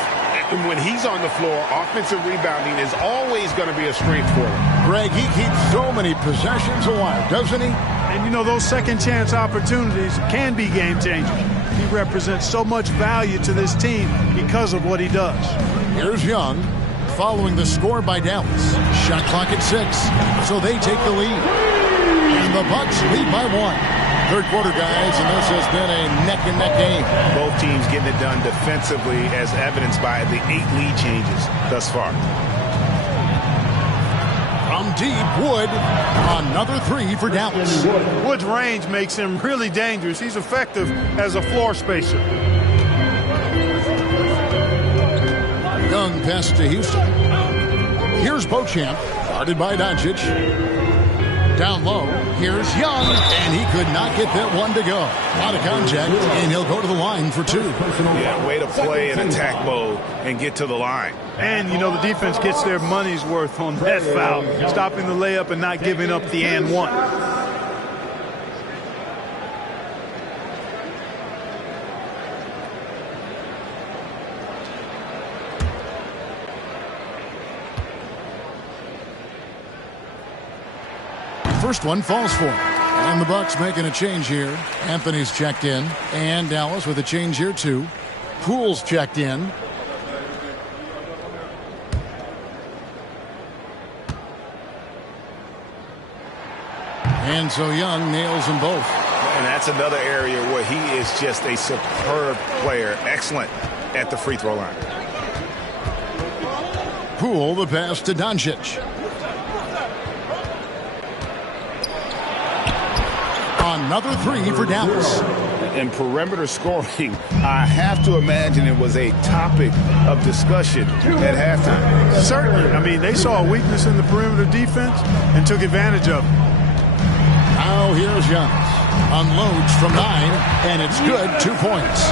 And when he's on the floor, offensive rebounding is always going to be a strength for him. Greg, he keeps so many possessions alive, doesn't he? And you know, those second chance opportunities can be game changers. He represents so much value to this team because of what he does. Here's Young, following the score by Dallas. Shot clock at 6, so they take the lead. And the Bucks lead by 1. Third quarter, guys, and this has been a neck-and-neck game. Both teams getting it done defensively, as evidenced by the 8 lead changes thus far. From deep, Wood, another 3 for Dallas. Wood's range makes him really dangerous. He's effective as a floor spacer. Young pass to Houston. Here's Beauchamp. Guarded by Doncic. Down low, here's Young, and he could not get that one to go. Out of contact, and he'll go to the line for 2. Yeah, way to play in attack mode and get to the line. And, you know, the defense gets their money's worth on that foul, stopping the layup and not giving up the and one. First one falls for him. And the Bucks making a change here. Anthony's checked in. And Dallas with a change here, too. Poole's checked in. And so Young nails them both. And that's another area where he is just a superb player. Excellent at the free throw line. Poole, the pass to Doncic. Another 3 for Dallas. And perimeter scoring, I have to imagine it was a topic of discussion at halftime. Certainly. I mean, they saw a weakness in the perimeter defense and took advantage of it. Now here's Giannis. Unloads from 9, and it's good. 2 points.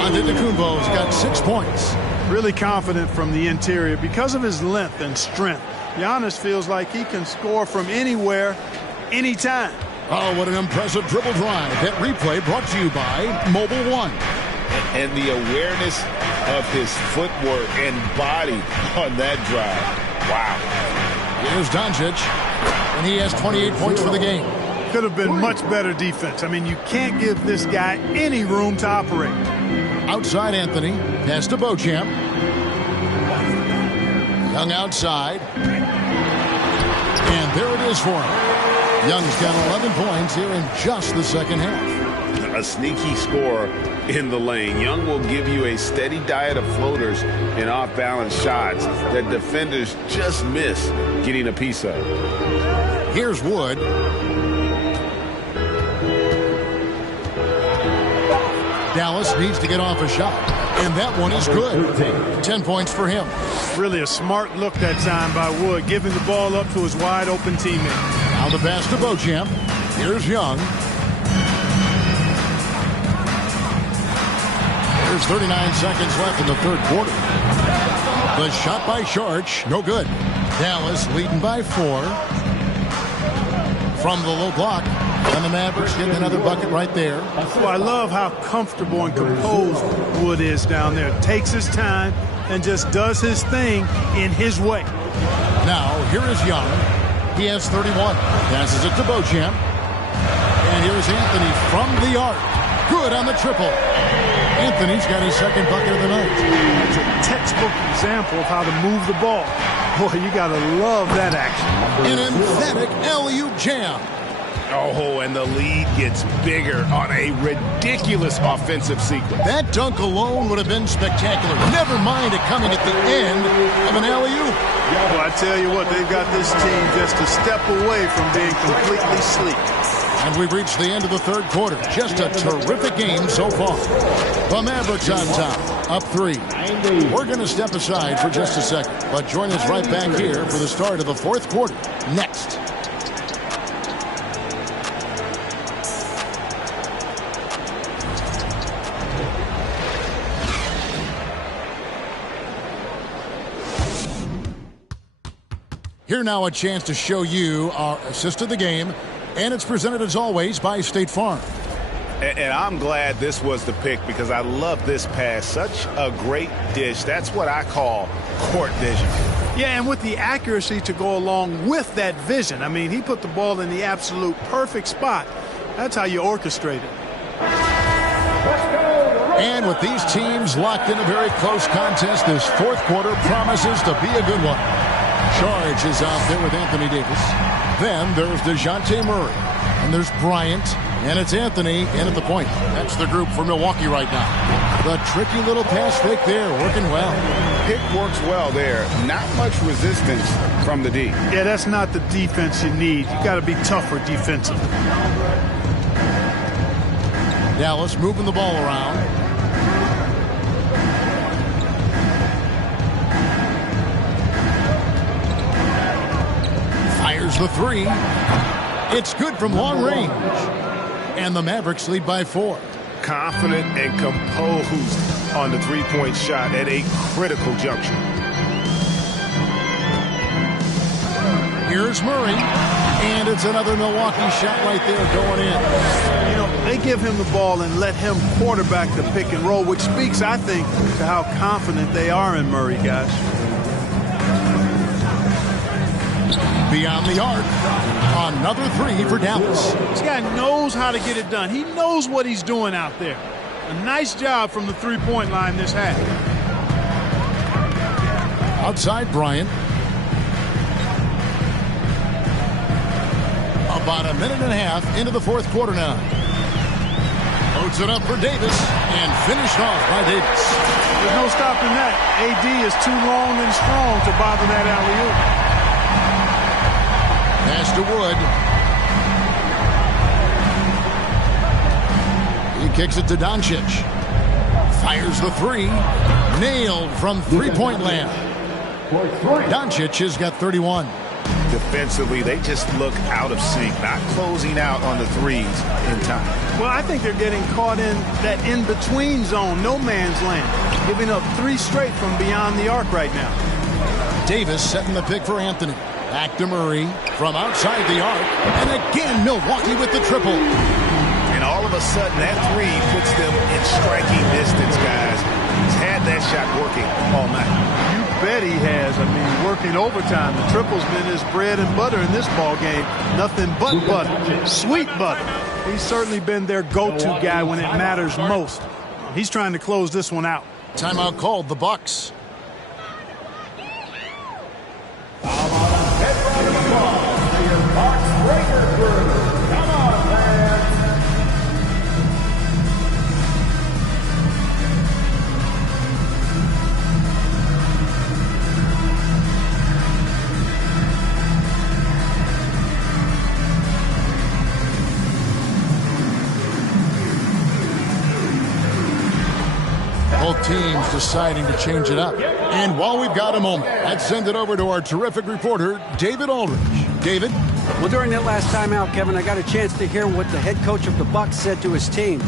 Antetokounmpo's got 6 points. Really confident from the interior because of his length and strength. Giannis feels like he can score from anywhere, anytime. Oh, what an impressive dribble drive. That replay brought to you by Mobile One. And the awareness of his footwork and body on that drive. Wow. Here's Doncic, and he has 28 points for the game. Could have been much better defense. I mean, you can't give this guy any room to operate. Outside Anthony, pass to Beauchamp. Young outside. And there it is for him. Young's got 11 points here in just the second half. A sneaky score in the lane. Young will give you a steady diet of floaters and off-balance shots that defenders just miss getting a piece of. Here's Wood. Dallas needs to get off a shot, and that one is good. 10 points for him. Really a smart look that time by Wood, giving the ball up to his wide-open teammate. Now the pass to Beauchamp. Here's Young. There's 39 seconds left in the third quarter. The shot by Sharch, no good. Dallas leading by 4. From the low block. And the Mavericks getting another bucket right there. Well, I love how comfortable and composed Wood is down there. Takes his time and just does his thing in his way. Now, here is Young. He has 31. Passes it to Beauchamp. And here's Anthony from the arc. Good on the triple. Anthony's got his second bucket of the night. It's a textbook example of how to move the ball. Boy, you got to love that action. An emphatic alley-oop jam. Oh, and the lead gets bigger on a ridiculous offensive sequence. That dunk alone would have been spectacular. Never mind it coming at the end of an alley-oop. Well, I tell you what, they've got this team just a step away from being completely sleek. And we've reached the end of the third quarter. Just a terrific game so far. The Mavericks on top, up 3. We're going to step aside for just a second, but join us right back here for the start of the fourth quarter next. Here now a chance to show you our assist of the game, and it's presented as always by State Farm. And I'm glad this was the pick because I love this pass. Such a great dish. That's what I call court vision. Yeah, and with the accuracy to go along with that vision. I mean, he put the ball in the absolute perfect spot. That's how you orchestrate it. And with these teams locked in a very close contest, this fourth quarter promises to be a good one. Charge is out there with Anthony Davis. Then there's DeJounte Murray. And there's Bryant. And it's Anthony in at the point. That's the group for Milwaukee right now. The tricky little pass fake there, working well. Pick works well there. Not much resistance from the D. Yeah, that's not the defense you need. You got to be tougher defensively. Dallas moving the ball around. Fires the three. It's good from long range. And the Mavericks lead by 4. Confident and composed on the three-point shot at a critical juncture. Here's Murray, and it's another Milwaukee shot right there going in. You know, they give him the ball and let him quarterback the pick and roll, which speaks, I think, to how confident they are in Murray, guys. Beyond the arc, another three for Dallas. This guy knows how to get it done. He knows what he's doing out there. A nice job from the three-point line this half. Outside Bryant. About a minute and a half into the fourth quarter now. Loads it up for Davis and finished off by Davis. There's no stopping that. AD is too long and strong to bother that alley-oop. Pass to Wood. He kicks it to Doncic. Fires the three. Nailed from three-point land. Doncic has got 31. Defensively, they just look out of sync, not closing out on the threes in time. Well, I think they're getting caught in that in-between zone, no man's land, giving up 3 straight from beyond the arc right now. Davis setting the pick for Anthony. Back to Murray from outside the arc. And again, Milwaukee with the triple. And all of a sudden, that three puts them in striking distance, guys. He's had that shot working all night. You bet he has. I mean, working overtime. The triple's been his bread and butter in this ball game. Nothing but butter. Sweet butter. He's certainly been their go-to guy when it matters most. He's trying to close this one out. Timeout called, the Bucks. Both teams deciding to change it up. And while we've got a moment, let's send it over to our terrific reporter, David Aldridge. David? Well, during that last timeout, Kevin, I got a chance to hear what the head coach of the Bucks said to his team.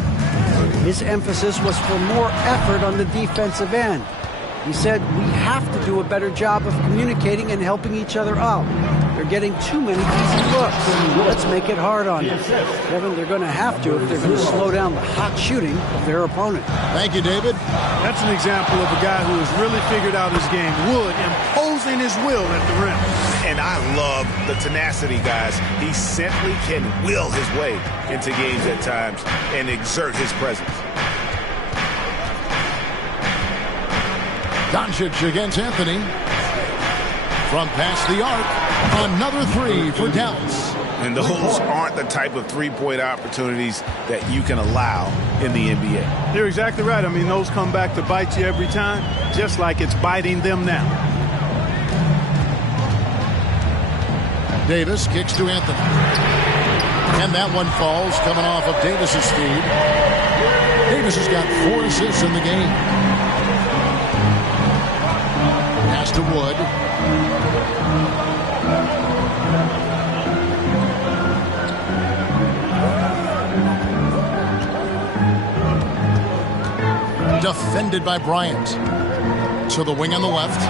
His emphasis was for more effort on the defensive end. He said, we have to do a better job of communicating and helping each other out. They're getting too many easy looks. Let's make it hard on them. Kevin, they're going to have to if they're going to slow down the hot shooting of their opponent. Thank you, David. That's an example of a guy who has really figured out his game. Wood imposing his will at the rim. And I love the tenacity, guys. He simply can will his way into games at times and exert his presence. Doncic against Anthony. From past the arc, another three for Dallas. And those aren't the type of three-point opportunities that you can allow in the NBA. You're exactly right. I mean, those come back to bite you every time, just like it's biting them now. Davis kicks to Anthony. And that one falls, coming off of Davis's feed. Davis has got 4 assists in the game. Pass to Wood. Defended by Bryant. To the wing on the left.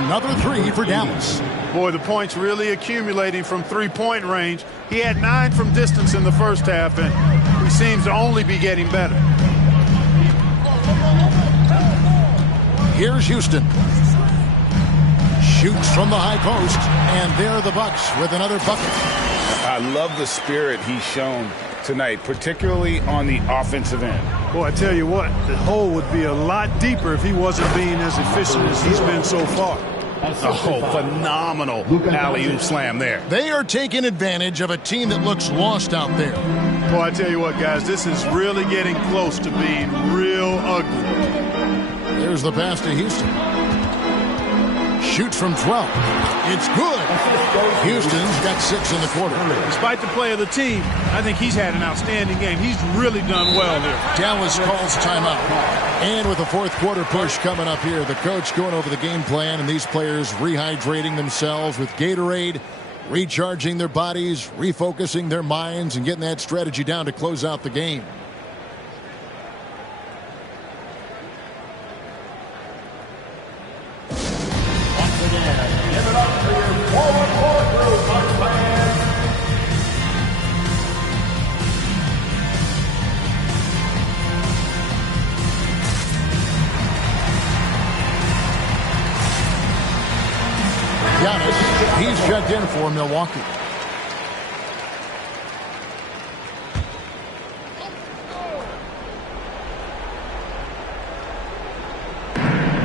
Another three for Dallas. Boy, the points really accumulating from three-point range. He had 9 from distance in the first half, and he seems to only be getting better. Here's Houston. Shoots from the high post, and there are the Bucks with another bucket. I love the spirit he's shown tonight, particularly on the offensive end. Boy, I tell you what, the hole would be a lot deeper if he wasn't being as efficient as he's been so far. Oh, phenomenal alley-oop slam there. They are taking advantage of a team that looks lost out there. Boy, I tell you what, guys, this is really getting close to being real ugly. There's the pass to Houston. Shoots from 12. It's good. Houston's got 6 in the quarter. Despite the play of the team, I think he's had an outstanding game. He's really done well here. Dallas calls timeout. And with the fourth quarter push coming up here, the coach going over the game plan and these players rehydrating themselves with Gatorade. recharging their bodies, refocusing their minds, and getting that strategy down to close out the game. Once again, give it up for your forward group, my fans. Giannis, he's checked in for Milwaukee.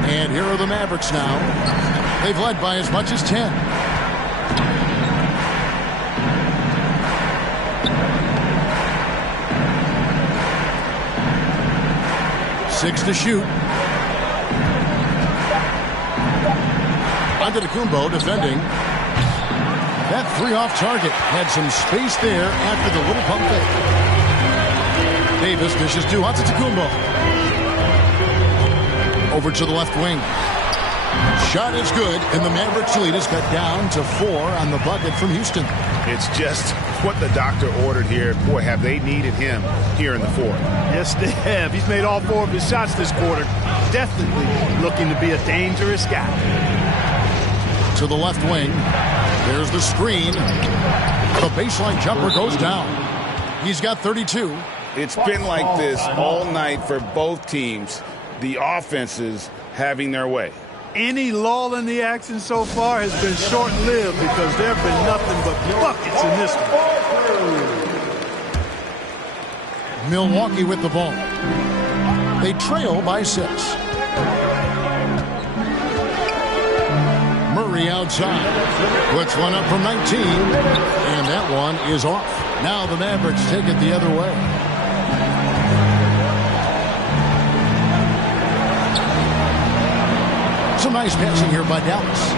And here are the Mavericks now. They've led by as much as 10. Six to shoot. Antetokounmpo defending. That three off target had some space there after the little pump fake. Davis dishes to Antetokounmpo. Over to the left wing. Shot is good, and the Mavericks lead is cut down to 4 on the bucket from Houston. It's just what the doctor ordered here. Boy, have they needed him here in the fourth. Yes, they have. He's made all 4 of his shots this quarter. Definitely looking to be a dangerous guy. To the left wing. There's the screen. The baseline jumper goes down. He's got 32. It's been like this all night for both teams. The offenses having their way. Any lull in the action so far has been short-lived because there have been nothing but buckets in this one. Milwaukee with the ball. They trail by 6. Murray outside. Puts one up from 19. And that one is off. Now the Mavericks take it the other way. Some nice passing here by Dallas.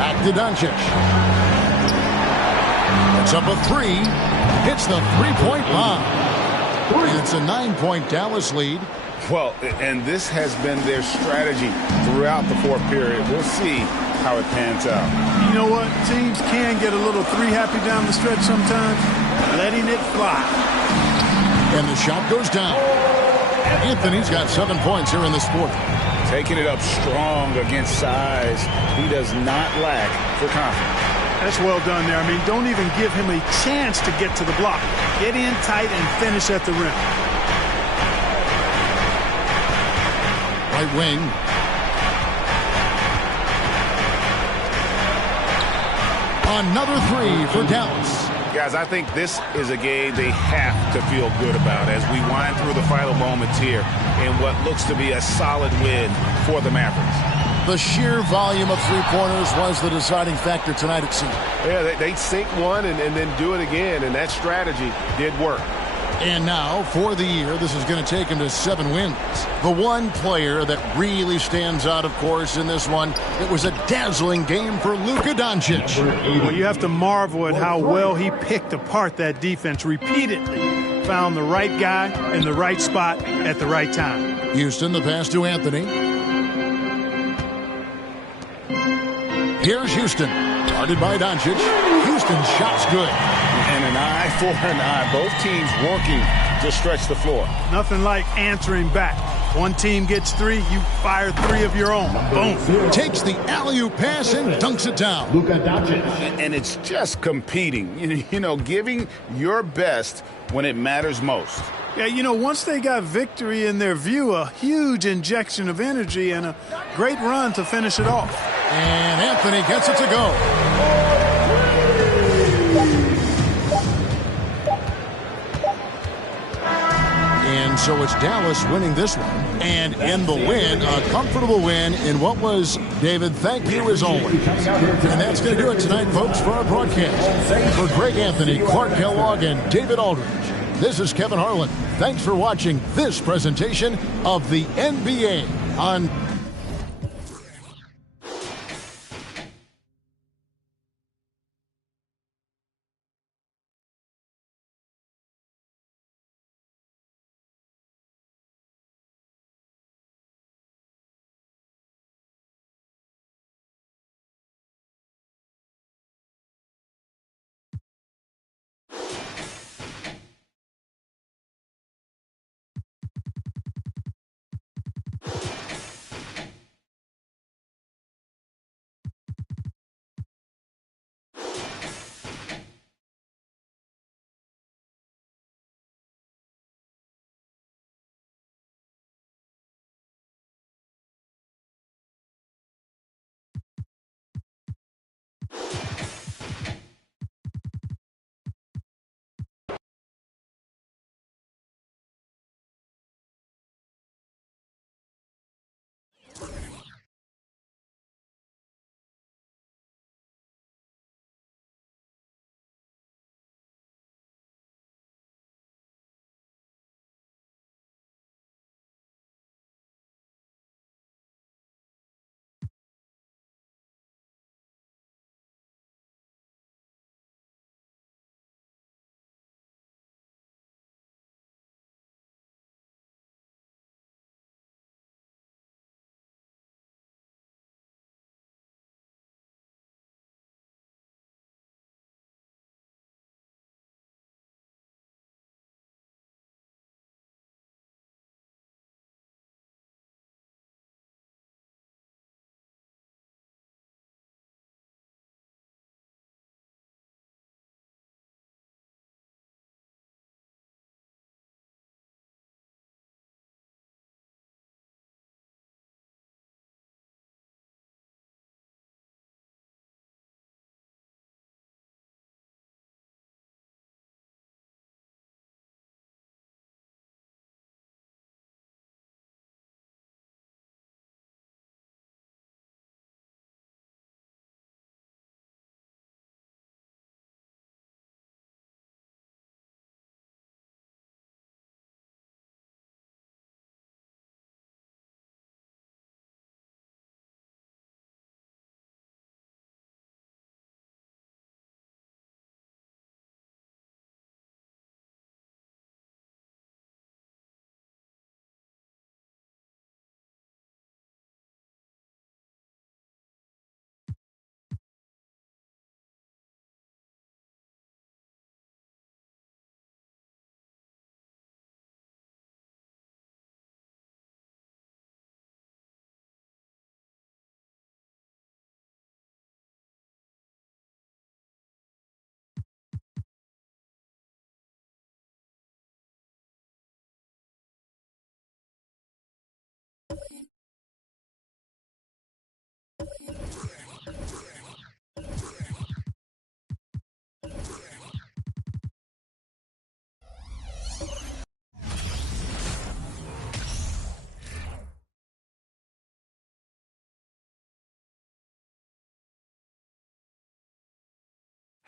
Back to Doncic. It's up a 3. Hits the three-point bomb. And it's a 9-point Dallas lead. Well, and this has been their strategy throughout the fourth period. We'll see how it pans out. You know what? Teams can get a little 3-happy down the stretch sometimes. Letting it fly. And the shot goes down. Anthony's got 7 points here in this fourth. Taking it up strong against size. He does not lack for confidence. That's well done there. I mean, don't even give him a chance to get to the block. Get in tight and finish at the rim. Right wing. Another 3 for Dallas. Guys, I think this is a game they have to feel good about as we wind through the final moments here in what looks to be a solid win for the Mavericks. The sheer volume of three-pointers was the deciding factor tonight, it seemed. Yeah, they sink one and then do it again, and that strategy did work. And now, for the year, this is going to take him to 7 wins. The one player that really stands out, of course, in this one, it was a dazzling game for Luka Doncic. Well, you have to marvel at how well he picked apart that defense repeatedly. Found the right guy in the right spot at the right time. Houston, the pass to Anthony. Here's Houston. Guarded by Doncic. Houston's shot's good. And an eye for an eye. Both teams working to stretch the floor. Nothing like answering back. One team gets 3, you fire 3 of your own. Boom. Takes the alley-oop pass and dunks it down. Luka Doncic. And it's just competing. You know, giving your best when it matters most. Yeah, you know, once they got victory in their view, a huge injection of energy and a great run to finish it off. And Anthony gets it to go. And so it's Dallas winning this one. And in the win, a comfortable win in what was, David, thank you as always. And that's going to do it tonight, folks, for our broadcast. For Greg Anthony, Clark Kellogg, and David Aldridge, this is Kevin Harlan. Thanks for watching this presentation of the NBA on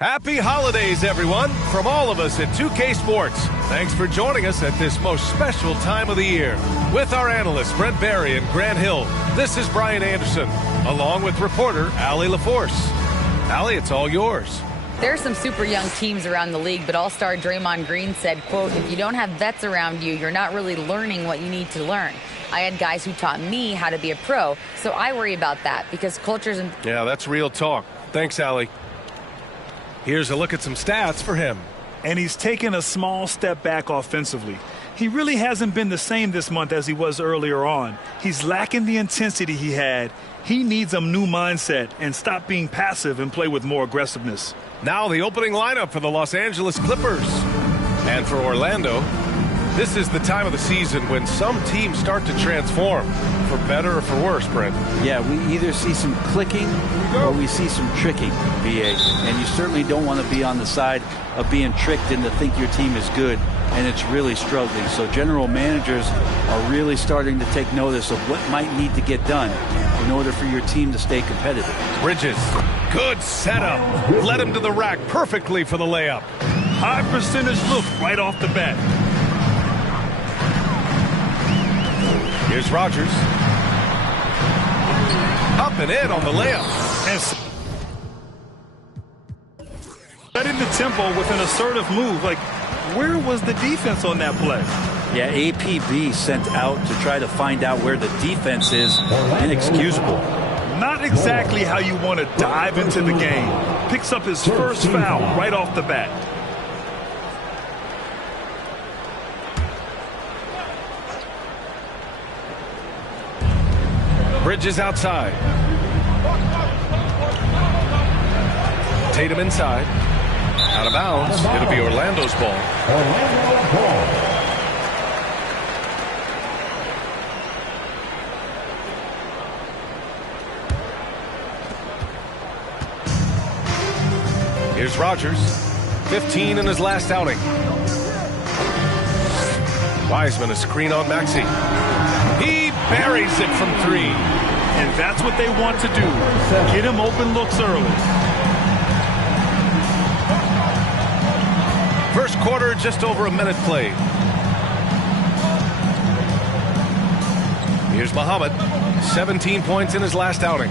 Happy holidays, everyone, from all of us at 2K Sports. Thanks for joining us at this most special time of the year. With our analysts, Brent Barry and Grant Hill, this is Brian Anderson, along with reporter Allie LaForce. Allie, it's all yours. There are some super young teams around the league, but All-Star Draymond Green said, quote, if you don't have vets around you, you're not really learning what you need to learn. I had guys who taught me how to be a pro, so I worry about that because cultures and... Yeah, that's real talk. Thanks, Allie. Here's a look at some stats for him. And he's taken a small step back offensively. He really hasn't been the same this month as he was earlier on. He's lacking the intensity he had. He needs a new mindset and stop being passive and play with more aggressiveness. Now the opening lineup for the Los Angeles Clippers. And for Orlando, this is the time of the season when some teams start to transform, for better or for worse, Brent. Yeah, we either see some clicking or we see some tricking, BA. And you certainly don't want to be on the side of being tricked into think your team is good and it's really struggling. So general managers are really starting to take notice of what might need to get done in order for your team to stay competitive. Bridges, good setup. Led him to the rack perfectly for the layup. High percentage look right off the bat. Here's Rogers. Up and in on the layup. And setting the tempo with an assertive move. Like, where was the defense on that play? Yeah, APB sent out to try to find out where the defense is. Inexcusable. Not exactly how you want to dive into the game. Picks up his first foul right off the bat. Bridges outside. Tatum inside. Out of bounds. It'll be Orlando's ball. Orlando ball. Here's Rogers. 15 in his last outing. Wiseman a screen on Maxey. He buries it from three. And that's what they want to do. Get him open looks early. First quarter, just over a minute played. Here's Muhammad. 17 points in his last outing.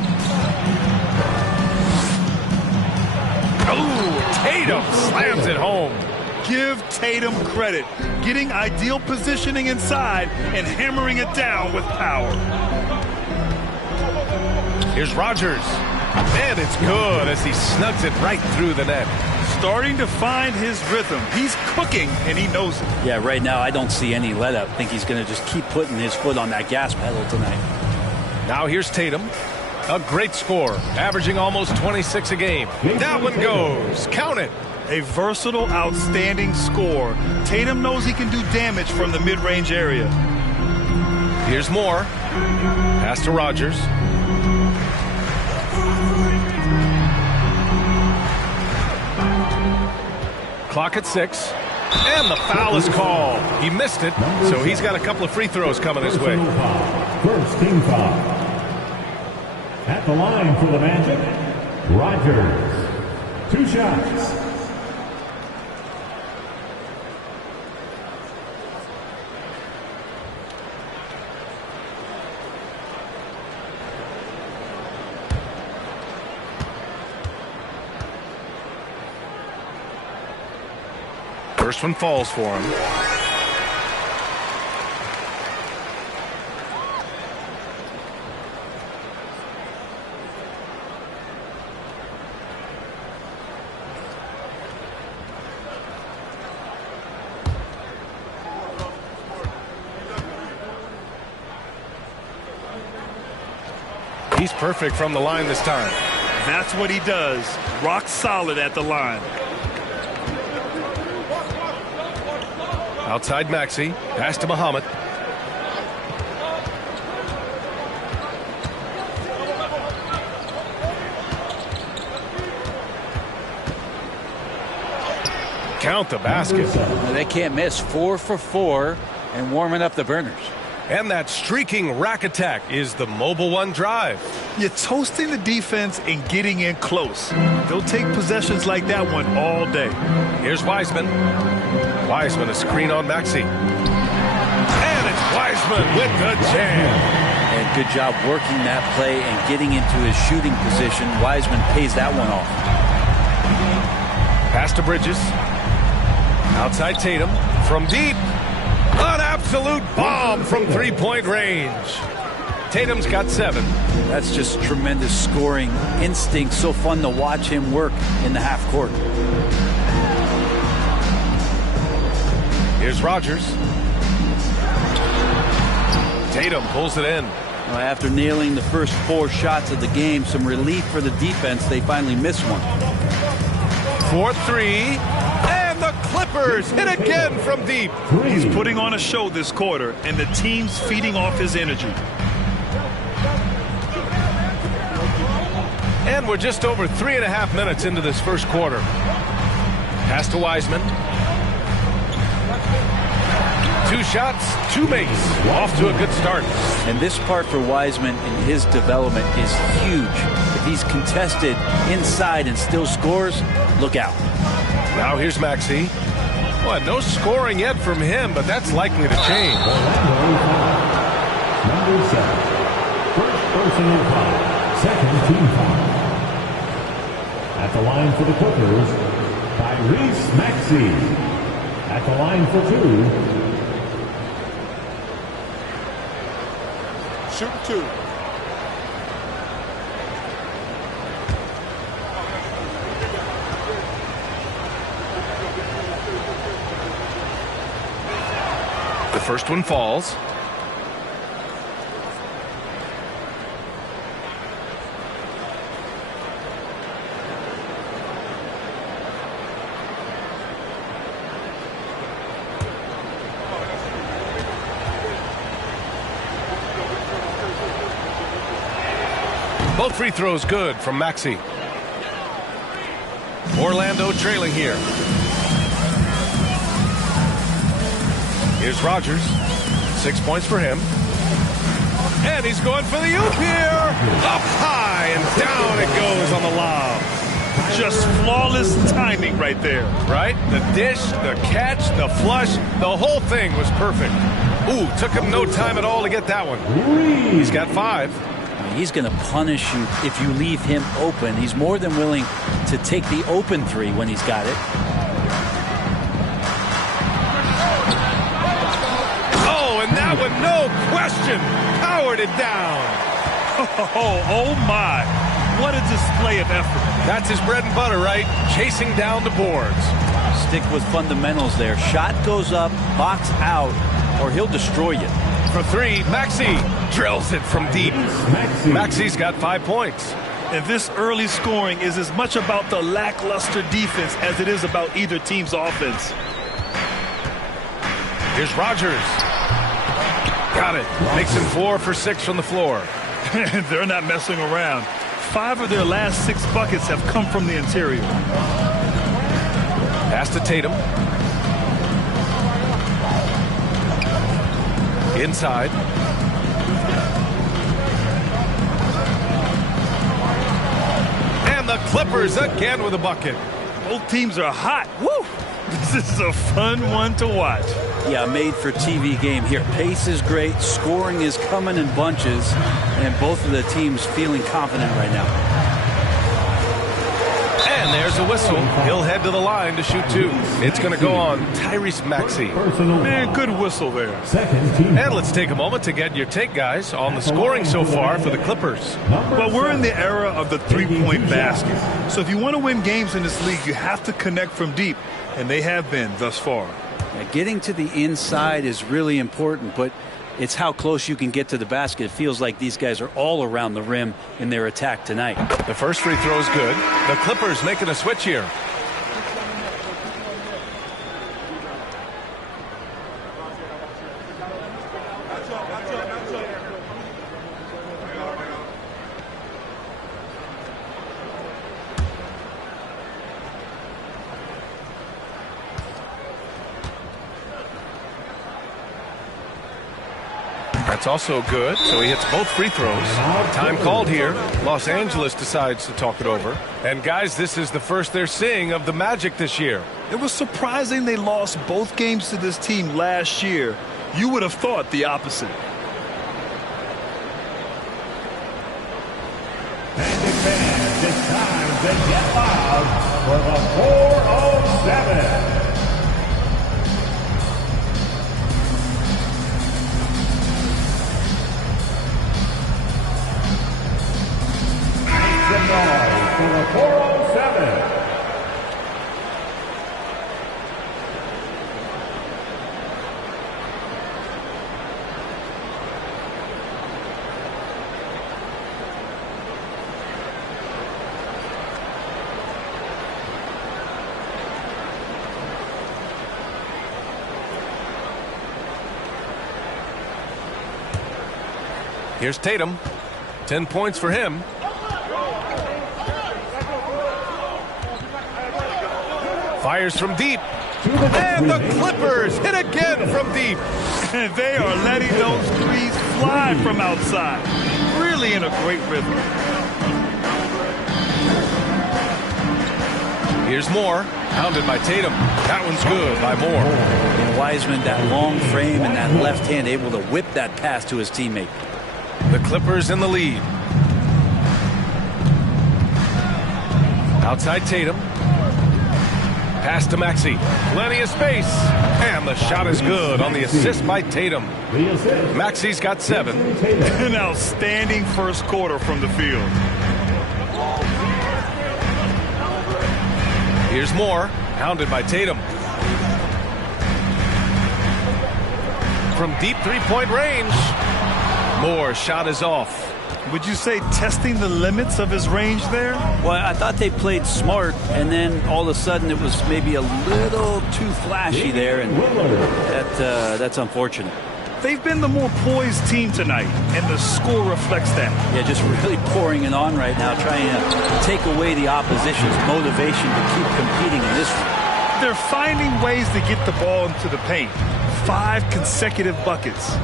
Oh, Tatum slams it home. Give Tatum credit. Getting ideal positioning inside and hammering it down with power. Here's Rogers. And it's good as he snugs it right through the net. Starting to find his rhythm. He's cooking, and he knows it. Yeah, right now I don't see any let up. I think he's going to just keep putting his foot on that gas pedal tonight. Now here's Tatum. A great score, averaging almost 26 a game. That one goes. Count it. A versatile, outstanding score. Tatum knows he can do damage from the mid-range area. Here's more. Pass to Rogers. Clock at 6. And the foul is called. He missed it, so he's got a couple of free throws coming his way. First team foul. At the line for the Magic, Rogers. 2 shots. First one falls for him. He's perfect from the line this time. That's what he does. Rock solid at the line. Outside Maxey. Pass to Muhammad. count the basket. They can't miss. 4 for 4 and warming up the burners. And that streaking rack attack is the Mobile One drive. You're toasting the defense and getting in close. They'll take possessions like that one all day. Here's Wiseman. Wiseman, a screen on Maxey. And it's Wiseman with the jam. And good job working that play and getting into his shooting position. Wiseman pays that one off. Pass to Bridges. Outside Tatum. From deep. An absolute bomb from three-point range. Tatum's got 7. That's just tremendous scoring instinct. So fun to watch him work in the half court. Here's Rogers. Tatum pulls it in. Well, after nailing the first 4 shots of the game, some relief for the defense. They finally missed one. 4-3. And the Clippers hit again from deep. He's putting on a show this quarter, and the team's feeding off his energy. And we're just over 3.5 minutes into this first quarter. Pass to Wiseman. 2 shots, 2 makes. Off to a good start. And this part for Wiseman in his development is huge. If he's contested inside and still scores, look out. Now here's Maxey. Well, no scoring yet from him, but that's likely to change. Number 7. First personal foul. Second team foul. At the line for the Clippers, Tyrese Maxey. At the line for 2. Shoot 2. The first one falls. Both free throws good from Maxey. Orlando trailing here. Here's Rogers. 6 points for him. And he's going for the oop here. Up high and down it goes on the lob. Just flawless timing right there. Right? The dish, the catch, the flush, the whole thing was perfect. Ooh, took him no time at all to get that one. He's got 5. He's going to punish you if you leave him open. He's more than willing to take the open 3 when he's got it. Oh, and that one, no question, powered it down. Oh my. What a display of effort. That's his bread and butter, right? Chasing down the boards. Stick with fundamentals there. Shot goes up, box out, or he'll destroy you. For 3, Maxey drills it from deep. Maxey's got 5 points. And this early scoring is as much about the lackluster defense as it is about either team's offense. Here's Rogers. Got it. Makes him 4 for 6 from the floor. They're not messing around. 5 of their last 6 buckets have come from the interior. Pass to Tatum. Inside. And the Clippers again with a bucket. Both teams are hot. Woo! This is a fun one to watch. Yeah, made for TV game here. Pace is great. Scoring is coming in bunches. And both of the teams feeling confident right now. And there's a whistle. He'll head to the line to shoot 2. It's going to go on Tyrese Maxey. Man, good whistle there. And let's take a moment to get your take, guys, on the scoring so far for the Clippers. Well, we're in the era of the three-point basket. So if you want to win games in this league, you have to connect from deep. And they have been thus far. Yeah, getting to the inside is really important, but it's how close you can get to the basket. It feels like these guys are all around the rim in their attack tonight. The first free throw is good. The Clippers making a switch here. That's also good. So he hits both free throws. Time called here. Los Angeles decides to talk it over. And guys, this is the first they're seeing of the Magic this year. It was surprising they lost both games to this team last year. You would have thought the opposite. And advance, it's time to get loud for the 407. Make some noise for the 407. Here's Tatum. 10 points for him. Fires from deep. And the Clippers hit again from deep. They are letting those threes fly from outside. Really in a great rhythm. Here's Moore. Pounded by Tatum. That one's good by Moore. Wiseman, that long frame and that left hand, able to whip that pass to his teammate. The Clippers in the lead. Outside Tatum. Pass to Maxey. Plenty of space. And the shot is good on the assist by Tatum. Maxey's got 7. An outstanding first quarter from the field. Here's Moore. Pounded by Tatum. From deep three-point range. Moore's shot is off. Would you say testing the limits of his range there? Well, I thought they played smart, and then all of a sudden it was maybe a little too flashy there, and that's unfortunate. They've been the more poised team tonight, and the score reflects that. Yeah, just really pouring it on right now, trying to take away the opposition's motivation to keep competing in this one. They're finding ways to get the ball into the paint. 5 consecutive buckets.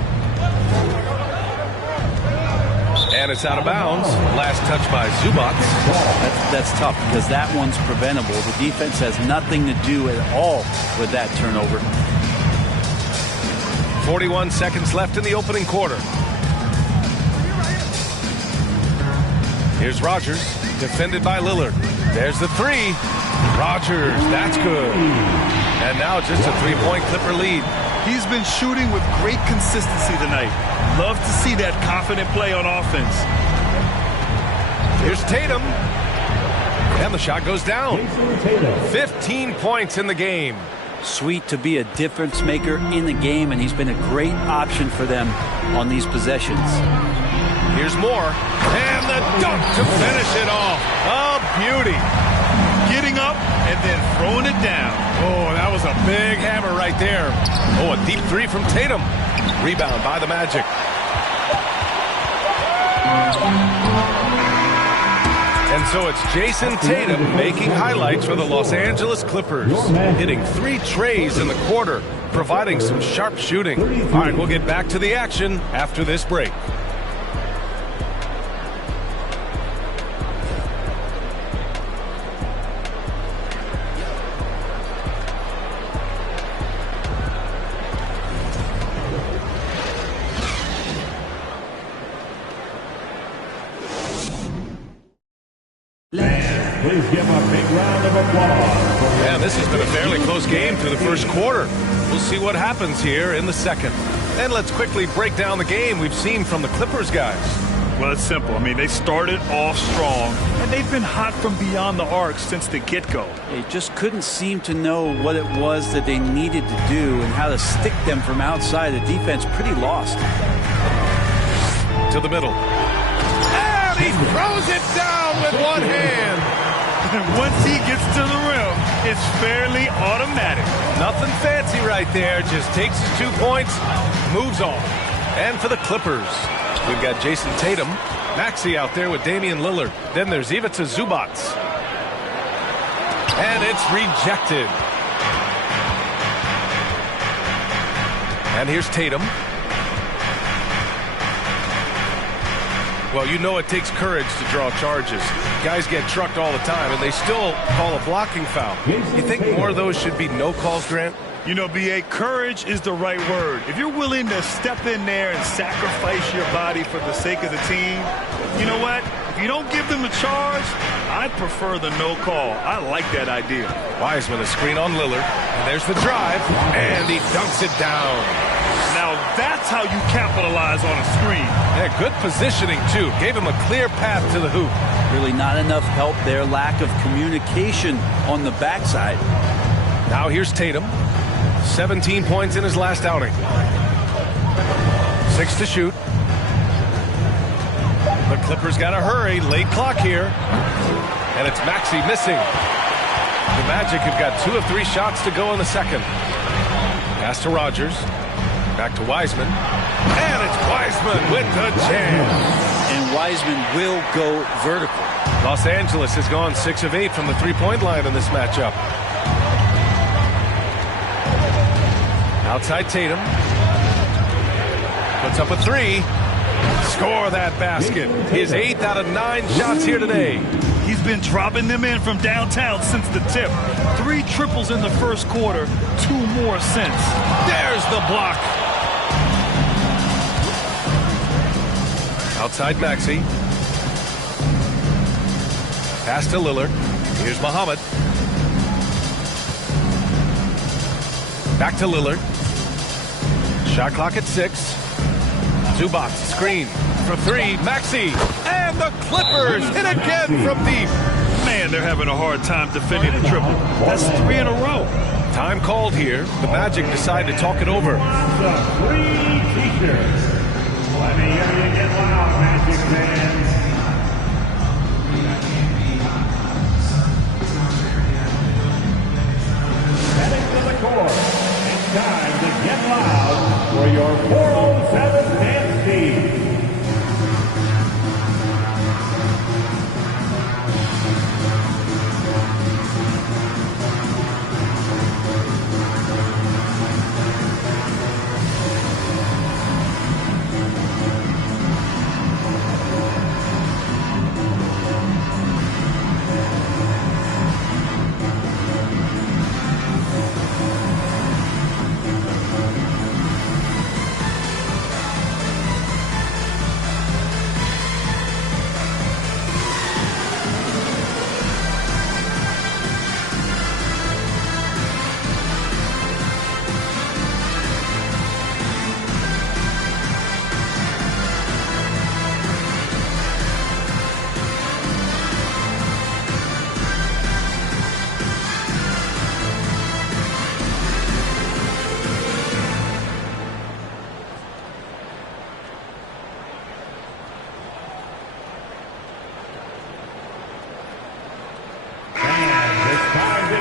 And it's out of bounds. Last touch by Zubac. That's tough because that one's preventable. The defense has nothing to do at all with that turnover. 41 seconds left in the opening quarter. Here's Rogers, defended by Lillard. There's the 3. Rogers, that's good. And now just a 3-point Clipper lead. He's been shooting with great consistency tonight. Love to see that confident play on offense. Here's Tatum. And the shot goes down. 15 points in the game. Sweet to be a difference maker in the game, and he's been a great option for them on these possessions. Here's Moore. And the dunk to finish it off. A beauty. Getting up and then throwing it down. Oh, that was a big hammer right there. Oh, a deep 3 from Tatum. Rebound by the Magic. And so it's Jason Tatum making highlights for the Los Angeles Clippers. Hitting 3 trays in the quarter, providing some sharp shooting. All right, we'll get back to the action after this break. Please give a big round of applause. Yeah, this has been a fairly close game through the first quarter. We'll see what happens here in the second. And let's quickly break down the game we've seen from the Clippers guys. Well, it's simple. I mean, they started off strong, and they've been hot from beyond the arc since the get-go. They just couldn't seem to know what it was that they needed to do and how to stick them from outside. The defense pretty lost. To the middle. And he throws it down with one hand. And once he gets to the rim, it's fairly automatic. Nothing fancy right there. Just takes his 2 points, moves on. And for the Clippers, we've got Jason Tatum, Maxey out there with Damian Lillard. Then there's Ivica Zubac. And it's rejected. And here's Tatum. Well, you know it takes courage to draw charges. Guys get trucked all the time, and they still call a blocking foul. You think more of those should be no calls, Grant? You know, B.A., courage is the right word. If you're willing to step in there and sacrifice your body for the sake of the team, you know what? If you don't give them a charge, I'd prefer the no call. I like that idea. Wiseman, a screen on Lillard. And there's the drive, and he dunks it down. Now that's how you capitalize on a screen. Yeah, good positioning, too. Gave him a clear path to the hoop. Really not enough help there. Lack of communication on the backside. Now here's Tatum. 17 points in his last outing. 6 to shoot. The Clippers got to hurry. Late clock here. And it's Maxey missing. The Magic have got 2 of 3 shots to go in the second. Pass to Rogers. Back to Wiseman. And it's Wiseman with the jam. And Wiseman will go vertical. Los Angeles has gone 6 of 8 from the three-point line in this matchup. Outside Tatum. Puts up a 3. Score that basket. His 8th out of 9 shots here today. He's been dropping them in from downtown since the tip. 3 triples in the first quarter, 2 more since. There's the block. Outside Maxey. Pass to Lillard. Here's Muhammad. Back to Lillard. Shot clock at 6. Zubac screen for 3. Maxey. And the Clippers hit again from deep. Man, they're having a hard time defending the triple. That's 3 in a row. Time called here. The Magic decide to talk it over. The free T-shirts. Let me hear you get loud, Magic fans. Heading to the court. It's time to get loud for your 407 dance team.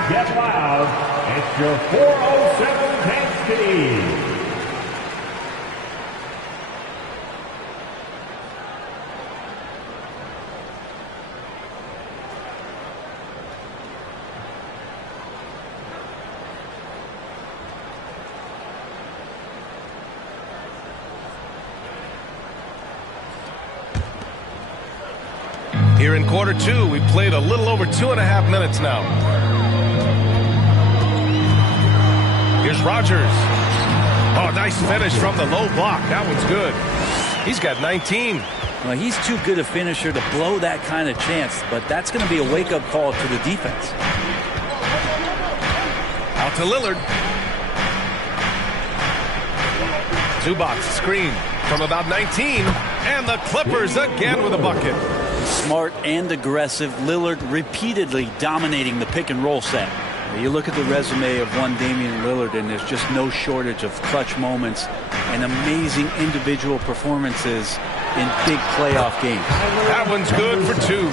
Get loud. It's your 407 dance team. Here in quarter 2, we played a little over 2.5 minutes now. Here's Rogers. Oh, nice finish from the low block. That one's good. He's got 19. Well, he's too good a finisher to blow that kind of chance, but that's going to be a wake-up call to the defense. Out to Lillard. Zubac screen from about 19. And the Clippers again with a bucket. Smart and aggressive. Lillard repeatedly dominating the pick-and-roll set. You look at the resume of one Damian Lillard, and there's just no shortage of clutch moments and amazing individual performances in big playoff games. That one's good for 2.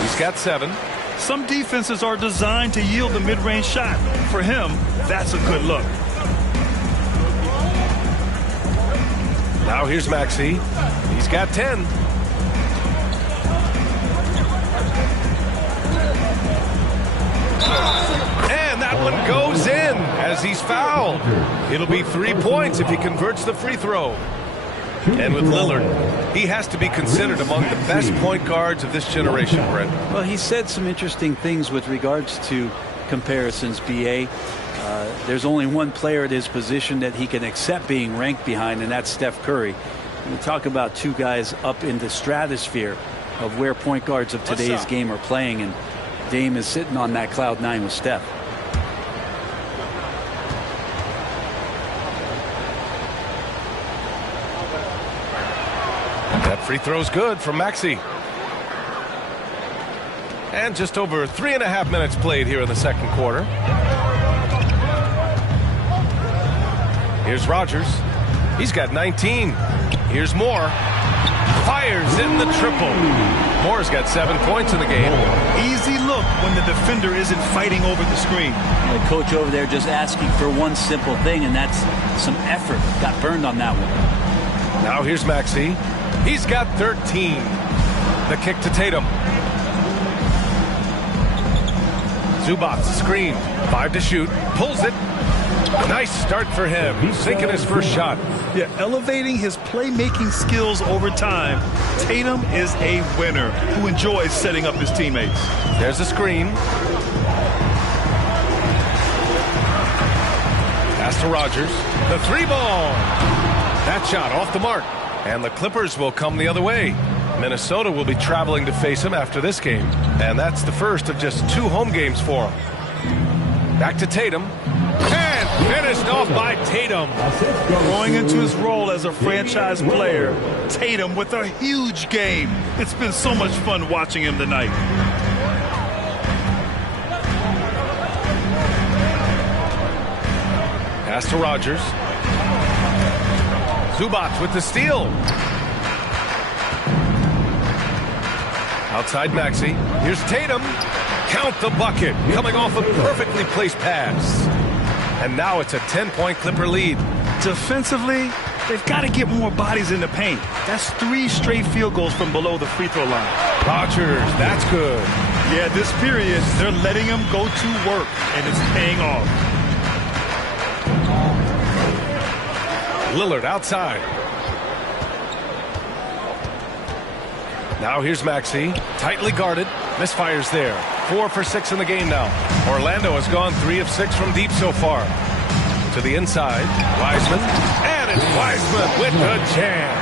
He's got 7. Some defenses are designed to yield the mid-range shot. For him, that's a good look. Now here's Maxey. He's got 10. And that one goes in as he's fouled. It'll be 3 points if he converts the free throw. And with Lillard, he has to be considered among the best point guards of this generation, Brent. Well, he said some interesting things with regards to comparisons, B.A. There's only one player at his position that he can accept being ranked behind, and that's Steph Curry. We talk about two guys up in the stratosphere of where point guards of today's game are playing, and Dame is sitting on that cloud 9 with Steph. That free throw's good from Maxey. And just over 3.5 minutes played here in the second quarter. Here's Rogers. He's got 19. Here's Moore. Fires in the triple. Moore's got 7 points in the game. Easy look when the defender isn't fighting over the screen. The coach over there just asking for one simple thing, and that's some effort. Got burned on that one. Now here's Maxey. He's got 13. The kick to Tatum. Zubac screen. 5 to shoot. Pulls it. Nice start for him. He's sinking his first shot. Yeah, elevating his playmaking skills over time. Tatum is a winner who enjoys setting up his teammates. There's a screen. Pass to Rogers. The 3-ball. That shot off the mark. And the Clippers will come the other way. Minnesota will be traveling to face him after this game. And that's the first of just 2 home games for him. Back to Tatum. And finished off by Tatum. Growing into his role as a franchise player, Tatum with a huge game. It's been so much fun watching him tonight. Pass to Rogers. Zubac with the steal. Outside Maxey. Here's Tatum. Count the bucket. Coming off a perfectly placed pass. And now it's a 10-point Clipper lead. Defensively, they've got to get more bodies in the paint. That's 3 straight field goals from below the free throw line. Rogers, that's good. Yeah, this period, they're letting him go to work, and it's paying off. Lillard outside. Now here's Maxey. Tightly guarded. Misfires there. 4 for 6 in the game now. Orlando has gone 3 of 6 from deep so far. To the inside. Wiseman. And it's Wiseman with the jam.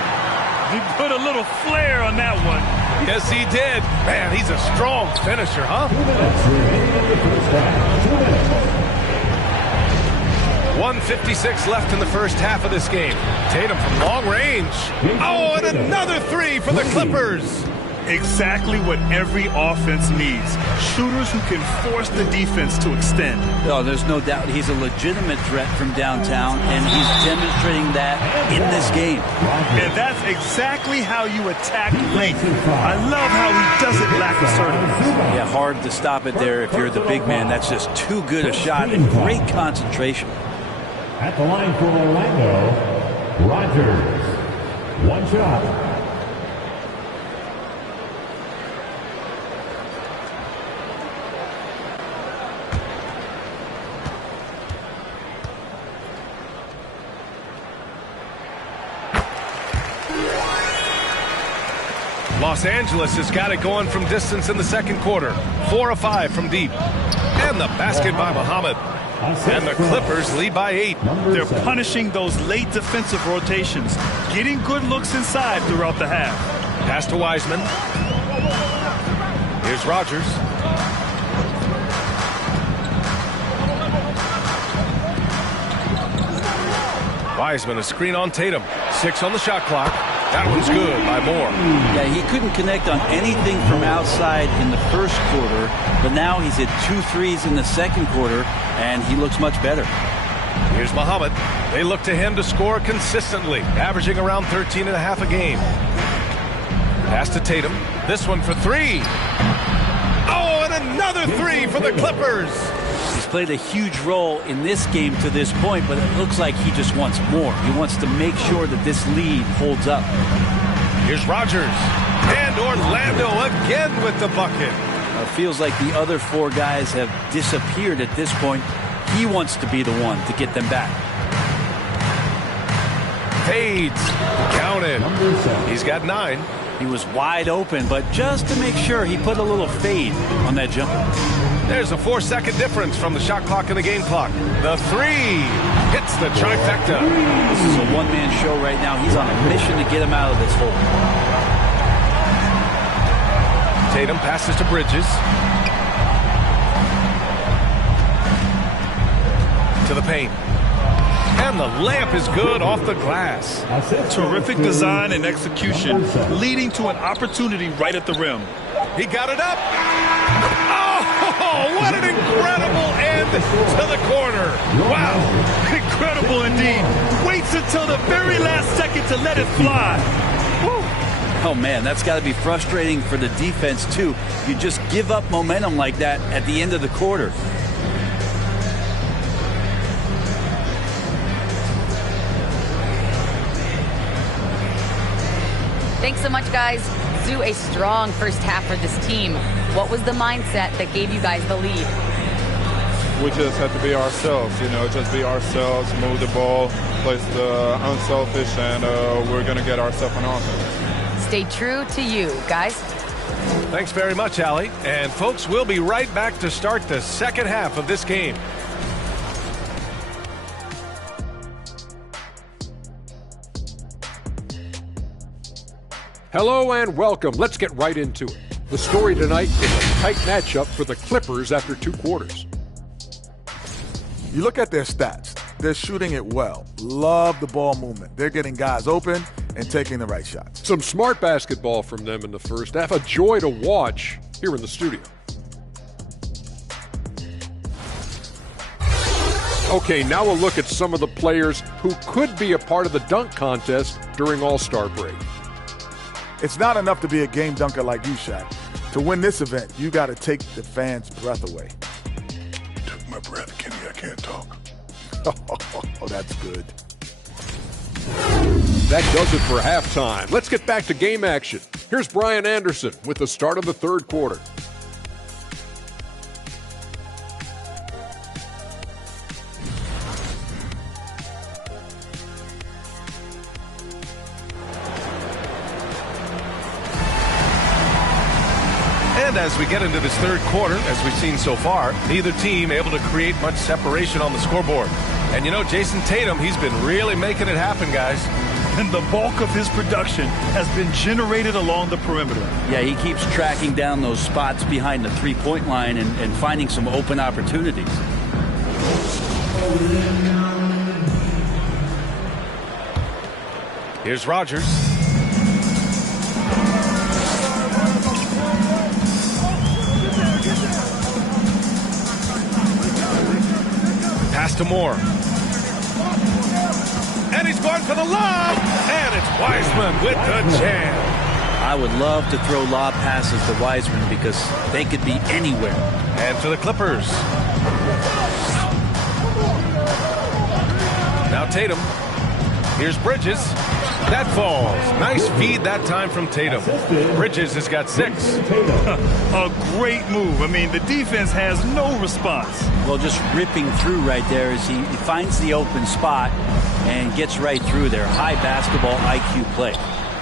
He put a little flair on that one. Yes, he did. Man, he's a strong finisher, huh? 1:56 left in the first half of this game. Tatum from long range. Oh, and another 3 for the Clippers. Exactly what every offense needs. Shooters who can force the defense to extend. Oh, there's no doubt he's a legitimate threat from downtown, and he's demonstrating that in this game. And that's exactly how you attack length. I love how he doesn't lack assertiveness. Yeah, hard to stop it there if you're the big man. That's just too good a shot and great concentration. At the line for Orlando, Rogers. 1 shot. Los Angeles has got it going from distance in the second quarter. 4 of 5 from deep. And the basket by Muhammad. And the Clippers lead by 8. They're punishing those late defensive rotations, getting good looks inside throughout the half. Pass to Wiseman. Here's Rogers. Wiseman, a screen on Tatum. 6 on the shot clock. That one's good by Moore. Yeah, he couldn't connect on anything from outside in the first quarter, but now he's hit 2 threes in the second quarter, and he looks much better. Here's Muhammad. They look to him to score consistently, averaging around 13.5 a game. Pass to Tatum. This one for 3. Oh, and another 3 for the Clippers. He's played a huge role in this game to this point, but it looks like he just wants more. He wants to make sure that this lead holds up. Here's Rogers. And Orlando again with the bucket. It feels like the other 4 guys have disappeared at this point. He wants to be the one to get them back. Fades. Counted. He's got 9. He was wide open, but just to make sure, he put a little fade on that jumper. There's a 4-second difference from the shot clock and the game clock. The 3 hits the trifecta. This is a one-man show right now. He's on a mission to get him out of this hole. Tatum passes to Bridges. To the paint. And the layup is good off the glass. Terrific design and execution, leading to an opportunity right at the rim. He got it up. Oh, what an incredible end to the corner. Wow, incredible indeed. Waits until the very last second to let it fly. Woo. Oh, man, that's got to be frustrating for the defense, too. You just give up momentum like that at the end of the quarter. Thanks so much, guys. Zoo, a strong first half for this team. What was the mindset that gave you guys the lead? We just have to be ourselves, just be ourselves, move the ball, play the unselfish, and we're going to get ourselves an offense. Stay true to you, guys. Thanks very much, Allie. And folks, we'll be right back to start the second half of this game. Hello and welcome. Let's get right into it. The story tonight is a tight matchup for the Clippers after 2 quarters. You look at their stats. They're shooting it well. Love the ball movement. They're getting guys open and taking the right shots. Some smart basketball from them in the first half. A joy to watch here in the studio. Okay, now we'll look at some of the players who could be a part of the dunk contest during All-Star break. It's not enough to be a game dunker like you, Shaq. To win this event, you got to take the fans' breath away. Took my breath, Kenny. I can't talk. Oh, that's good. That does it for halftime. Let's get back to game action. Here's Brian Anderson with the start of the third quarter. And as we get into this third quarter, as we've seen so far, neither team able to create much separation on the scoreboard. And Jason Tatum, he's been really making it happen, guys. And the bulk of his production has been generated along the perimeter. Yeah, he keeps tracking down those spots behind the three-point line and finding some open opportunities. Here's Rogers. Pass to Moore. And he's going for the lob. And it's Wiseman with the jam. I would love to throw lob passes to Wiseman because they could be anywhere. And for the Clippers. Now Tatum. Here's Bridges. That falls. Nice feed that time from Tatum. Bridges has got 6. A great move. I mean, the defense has no response. Well, just ripping through right there as he finds the open spot and gets right through there. High basketball IQ play.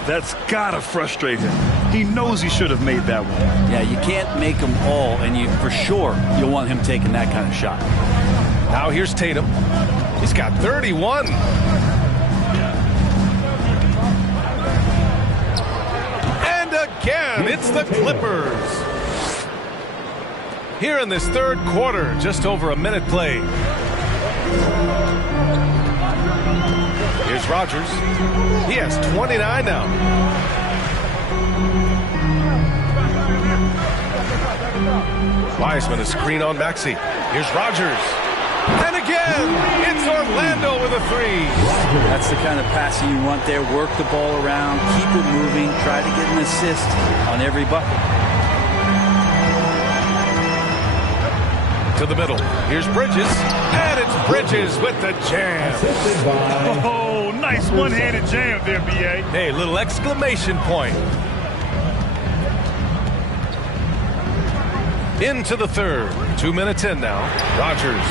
That's gotta frustrate him. He knows he should have made that one. Yeah, you can't make them all, and for sure you'll want him taking that kind of shot. Now here's Tatum. He's got 31. Again, it's the Clippers. Here in this third quarter, just over a minute played. Here's Rogers. He has 29 now. Wiseman is screen on Maxey. Here's Rogers. And again, it's Orlando with a 3. That's the kind of passing you want there. Work the ball around, keep it moving, try to get an assist on every bucket. To the middle. Here's Bridges. And it's Bridges with the jam. Oh, nice one-handed jam there, B.A. Hey, little exclamation point. Into the third. 2 minutes in now. Rogers.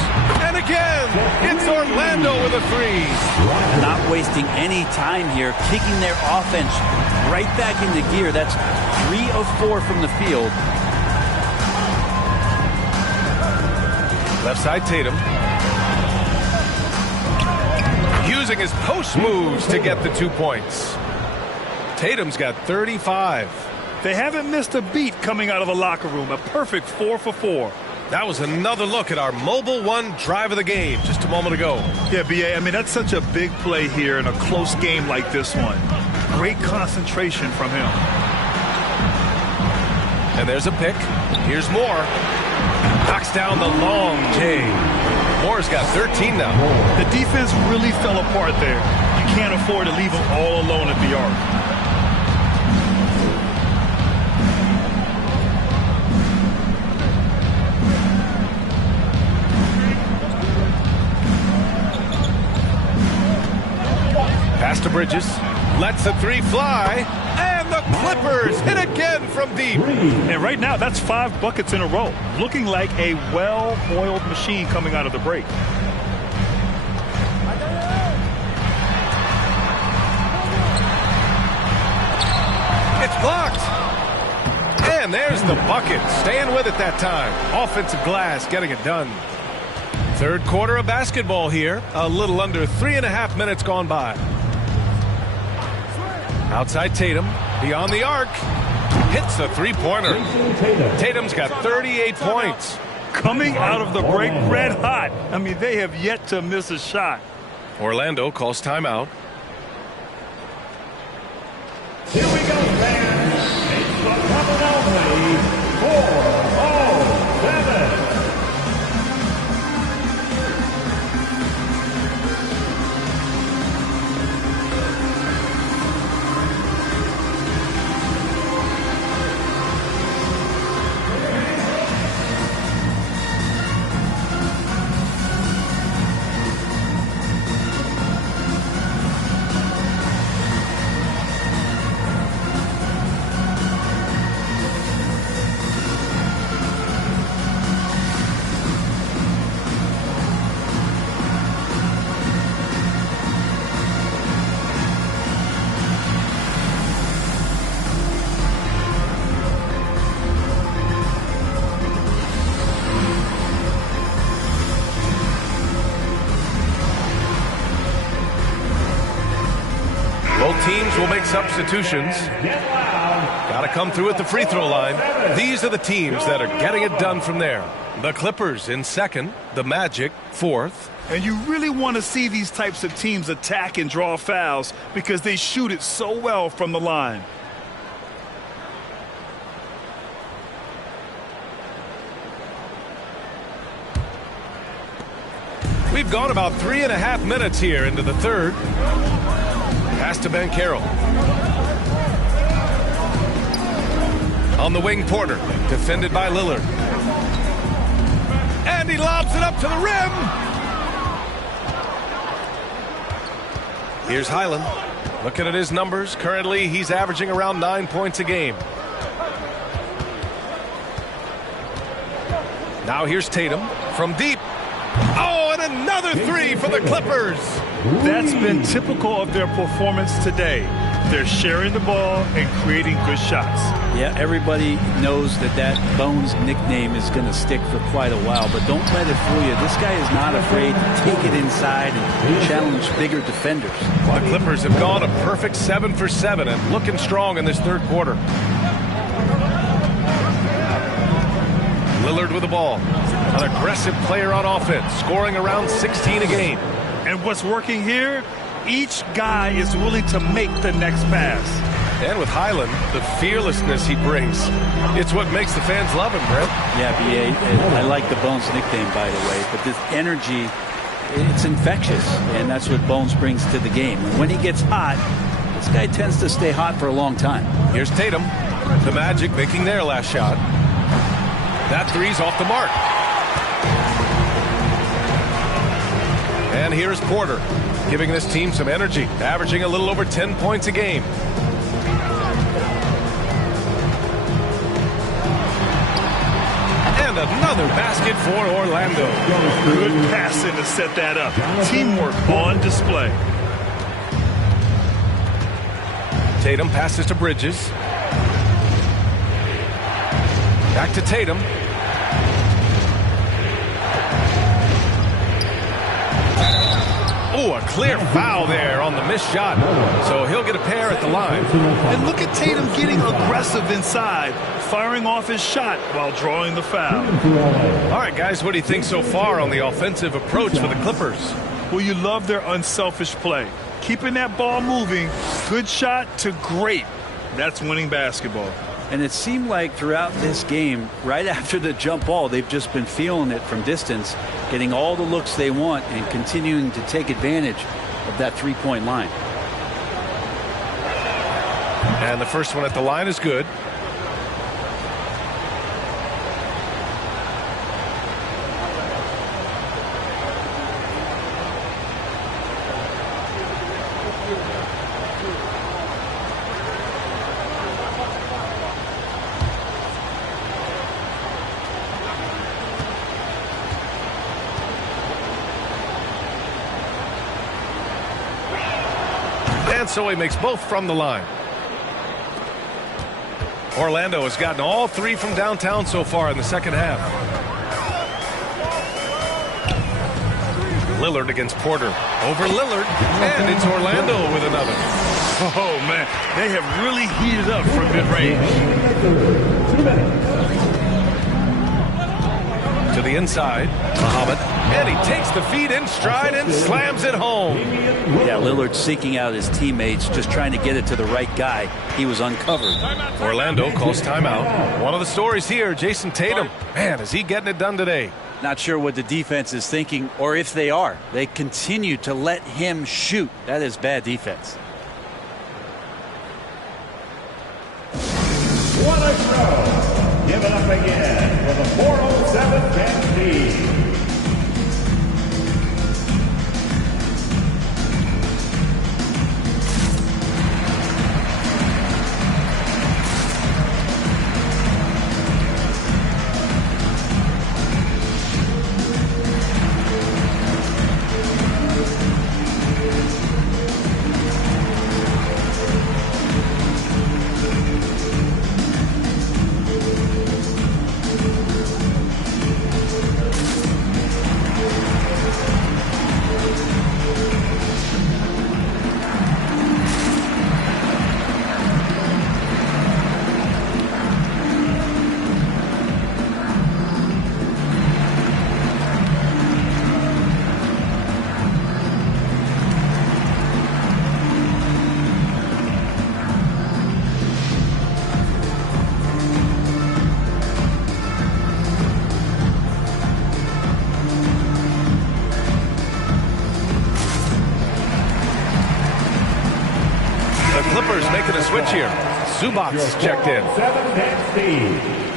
And again, it's Orlando with a three. Not wasting any time here, kicking their offense right back into gear. That's 3 of 4 from the field. Left side Tatum. Using his post moves to get the 2 points. Tatum's got 35. They haven't missed a beat coming out of the locker room. A perfect 4 for 4. That was another look at our Mobile One drive of the game just a moment ago. Yeah, B.A., I mean, that's such a big play here in a close game like this one. Great concentration from him. And there's a pick. Here's Moore. Knocks down the long J. Moore's got 13 now. The defense really fell apart there. You can't afford to leave them all alone at the arc. Pass to Bridges. Lets the three fly. And the Clippers hit again from deep. And right now, that's 5 buckets in a row. Looking like a well-oiled machine coming out of the break. It's blocked. And there's the bucket. Staying with it that time. Offensive glass getting it done. Third quarter of basketball here. A little under 3.5 minutes gone by. Outside Tatum. Beyond the arc. Hits a three-pointer. Tatum's got 38 points. Coming out of the break red hot. I mean, they have yet to miss a shot. Orlando calls timeout. Here we go, fans. It's the one only 4-0-7. Teams will make substitutions. Got to come through at the free throw line. These are the teams that are getting it done from there. The Clippers in second, the Magic fourth. And you really want to see these types of teams attack and draw fouls because they shoot it so well from the line. We've gone about 3.5 minutes here into the third. Pass to Banchero. On the wing, Porter. Defended by Lillard. And he lobs it up to the rim. Here's Highland. Looking at his numbers. Currently, he's averaging around 9 points a game. Now here's Tatum from deep. Oh, and another three for the Clippers. That's been typical of their performance today. They're sharing the ball and creating good shots. Yeah, everybody knows that Bones nickname is going to stick for quite a while, but don't let it fool you. This guy is not afraid to take it inside and challenge bigger defenders. The Clippers have gone a perfect 7 for 7 and looking strong in this third quarter. Lillard with the ball. An aggressive player on offense, scoring around 16 a game. And what's working here, each guy is willing to make the next pass. And with Highland, the fearlessness he brings, it's what makes the fans love him, Brett. Yeah, B.A., I like the Bones nickname, by the way, but this energy, it's infectious, and that's what Bones brings to the game. And when he gets hot, this guy tends to stay hot for a long time. Here's Tatum. The Magic making their last shot. That three's off the mark. And here's Porter, giving this team some energy, averaging a little over 10 points a game. And And another basket for Orlando. Good passing to set that up. Teamwork on display. Tatum passes to Bridges. Back to Tatum. Oh, a clear foul there on the missed shot. So he'll get a pair at the line. And look at Tatum getting aggressive inside, firing off his shot while drawing the foul. All right, guys, what do you think so far on the offensive approach for the Clippers? Well, you love their unselfish play. Keeping that ball moving, good shot to great. That's winning basketball. And it seemed like throughout this game, right after the jump ball, they've just been feeling it from distance, getting all the looks they want and continuing to take advantage of that three-point line. And the first one at the line is good. And so he makes both from the line. Orlando has gotten all three from downtown so far in the second half. Lillard against Porter. Over Lillard. And it's Orlando with another. Oh, man. They have really heated up from mid-range. To the inside. Muhammad. And he takes the feed in stride and slams it home. Yeah, Lillard seeking out his teammates, just trying to get it to the right guy. He was uncovered. Orlando calls timeout. One of the stories here, Jason Tatum. Man, is he getting it done today? Not sure what the defense is thinking, or if they are. They continue to let him shoot. That is bad defense. What a throw. Give it up again for the 407 Kansas City. Clippers making a switch here. Zubac checked in. 7 Kansas City.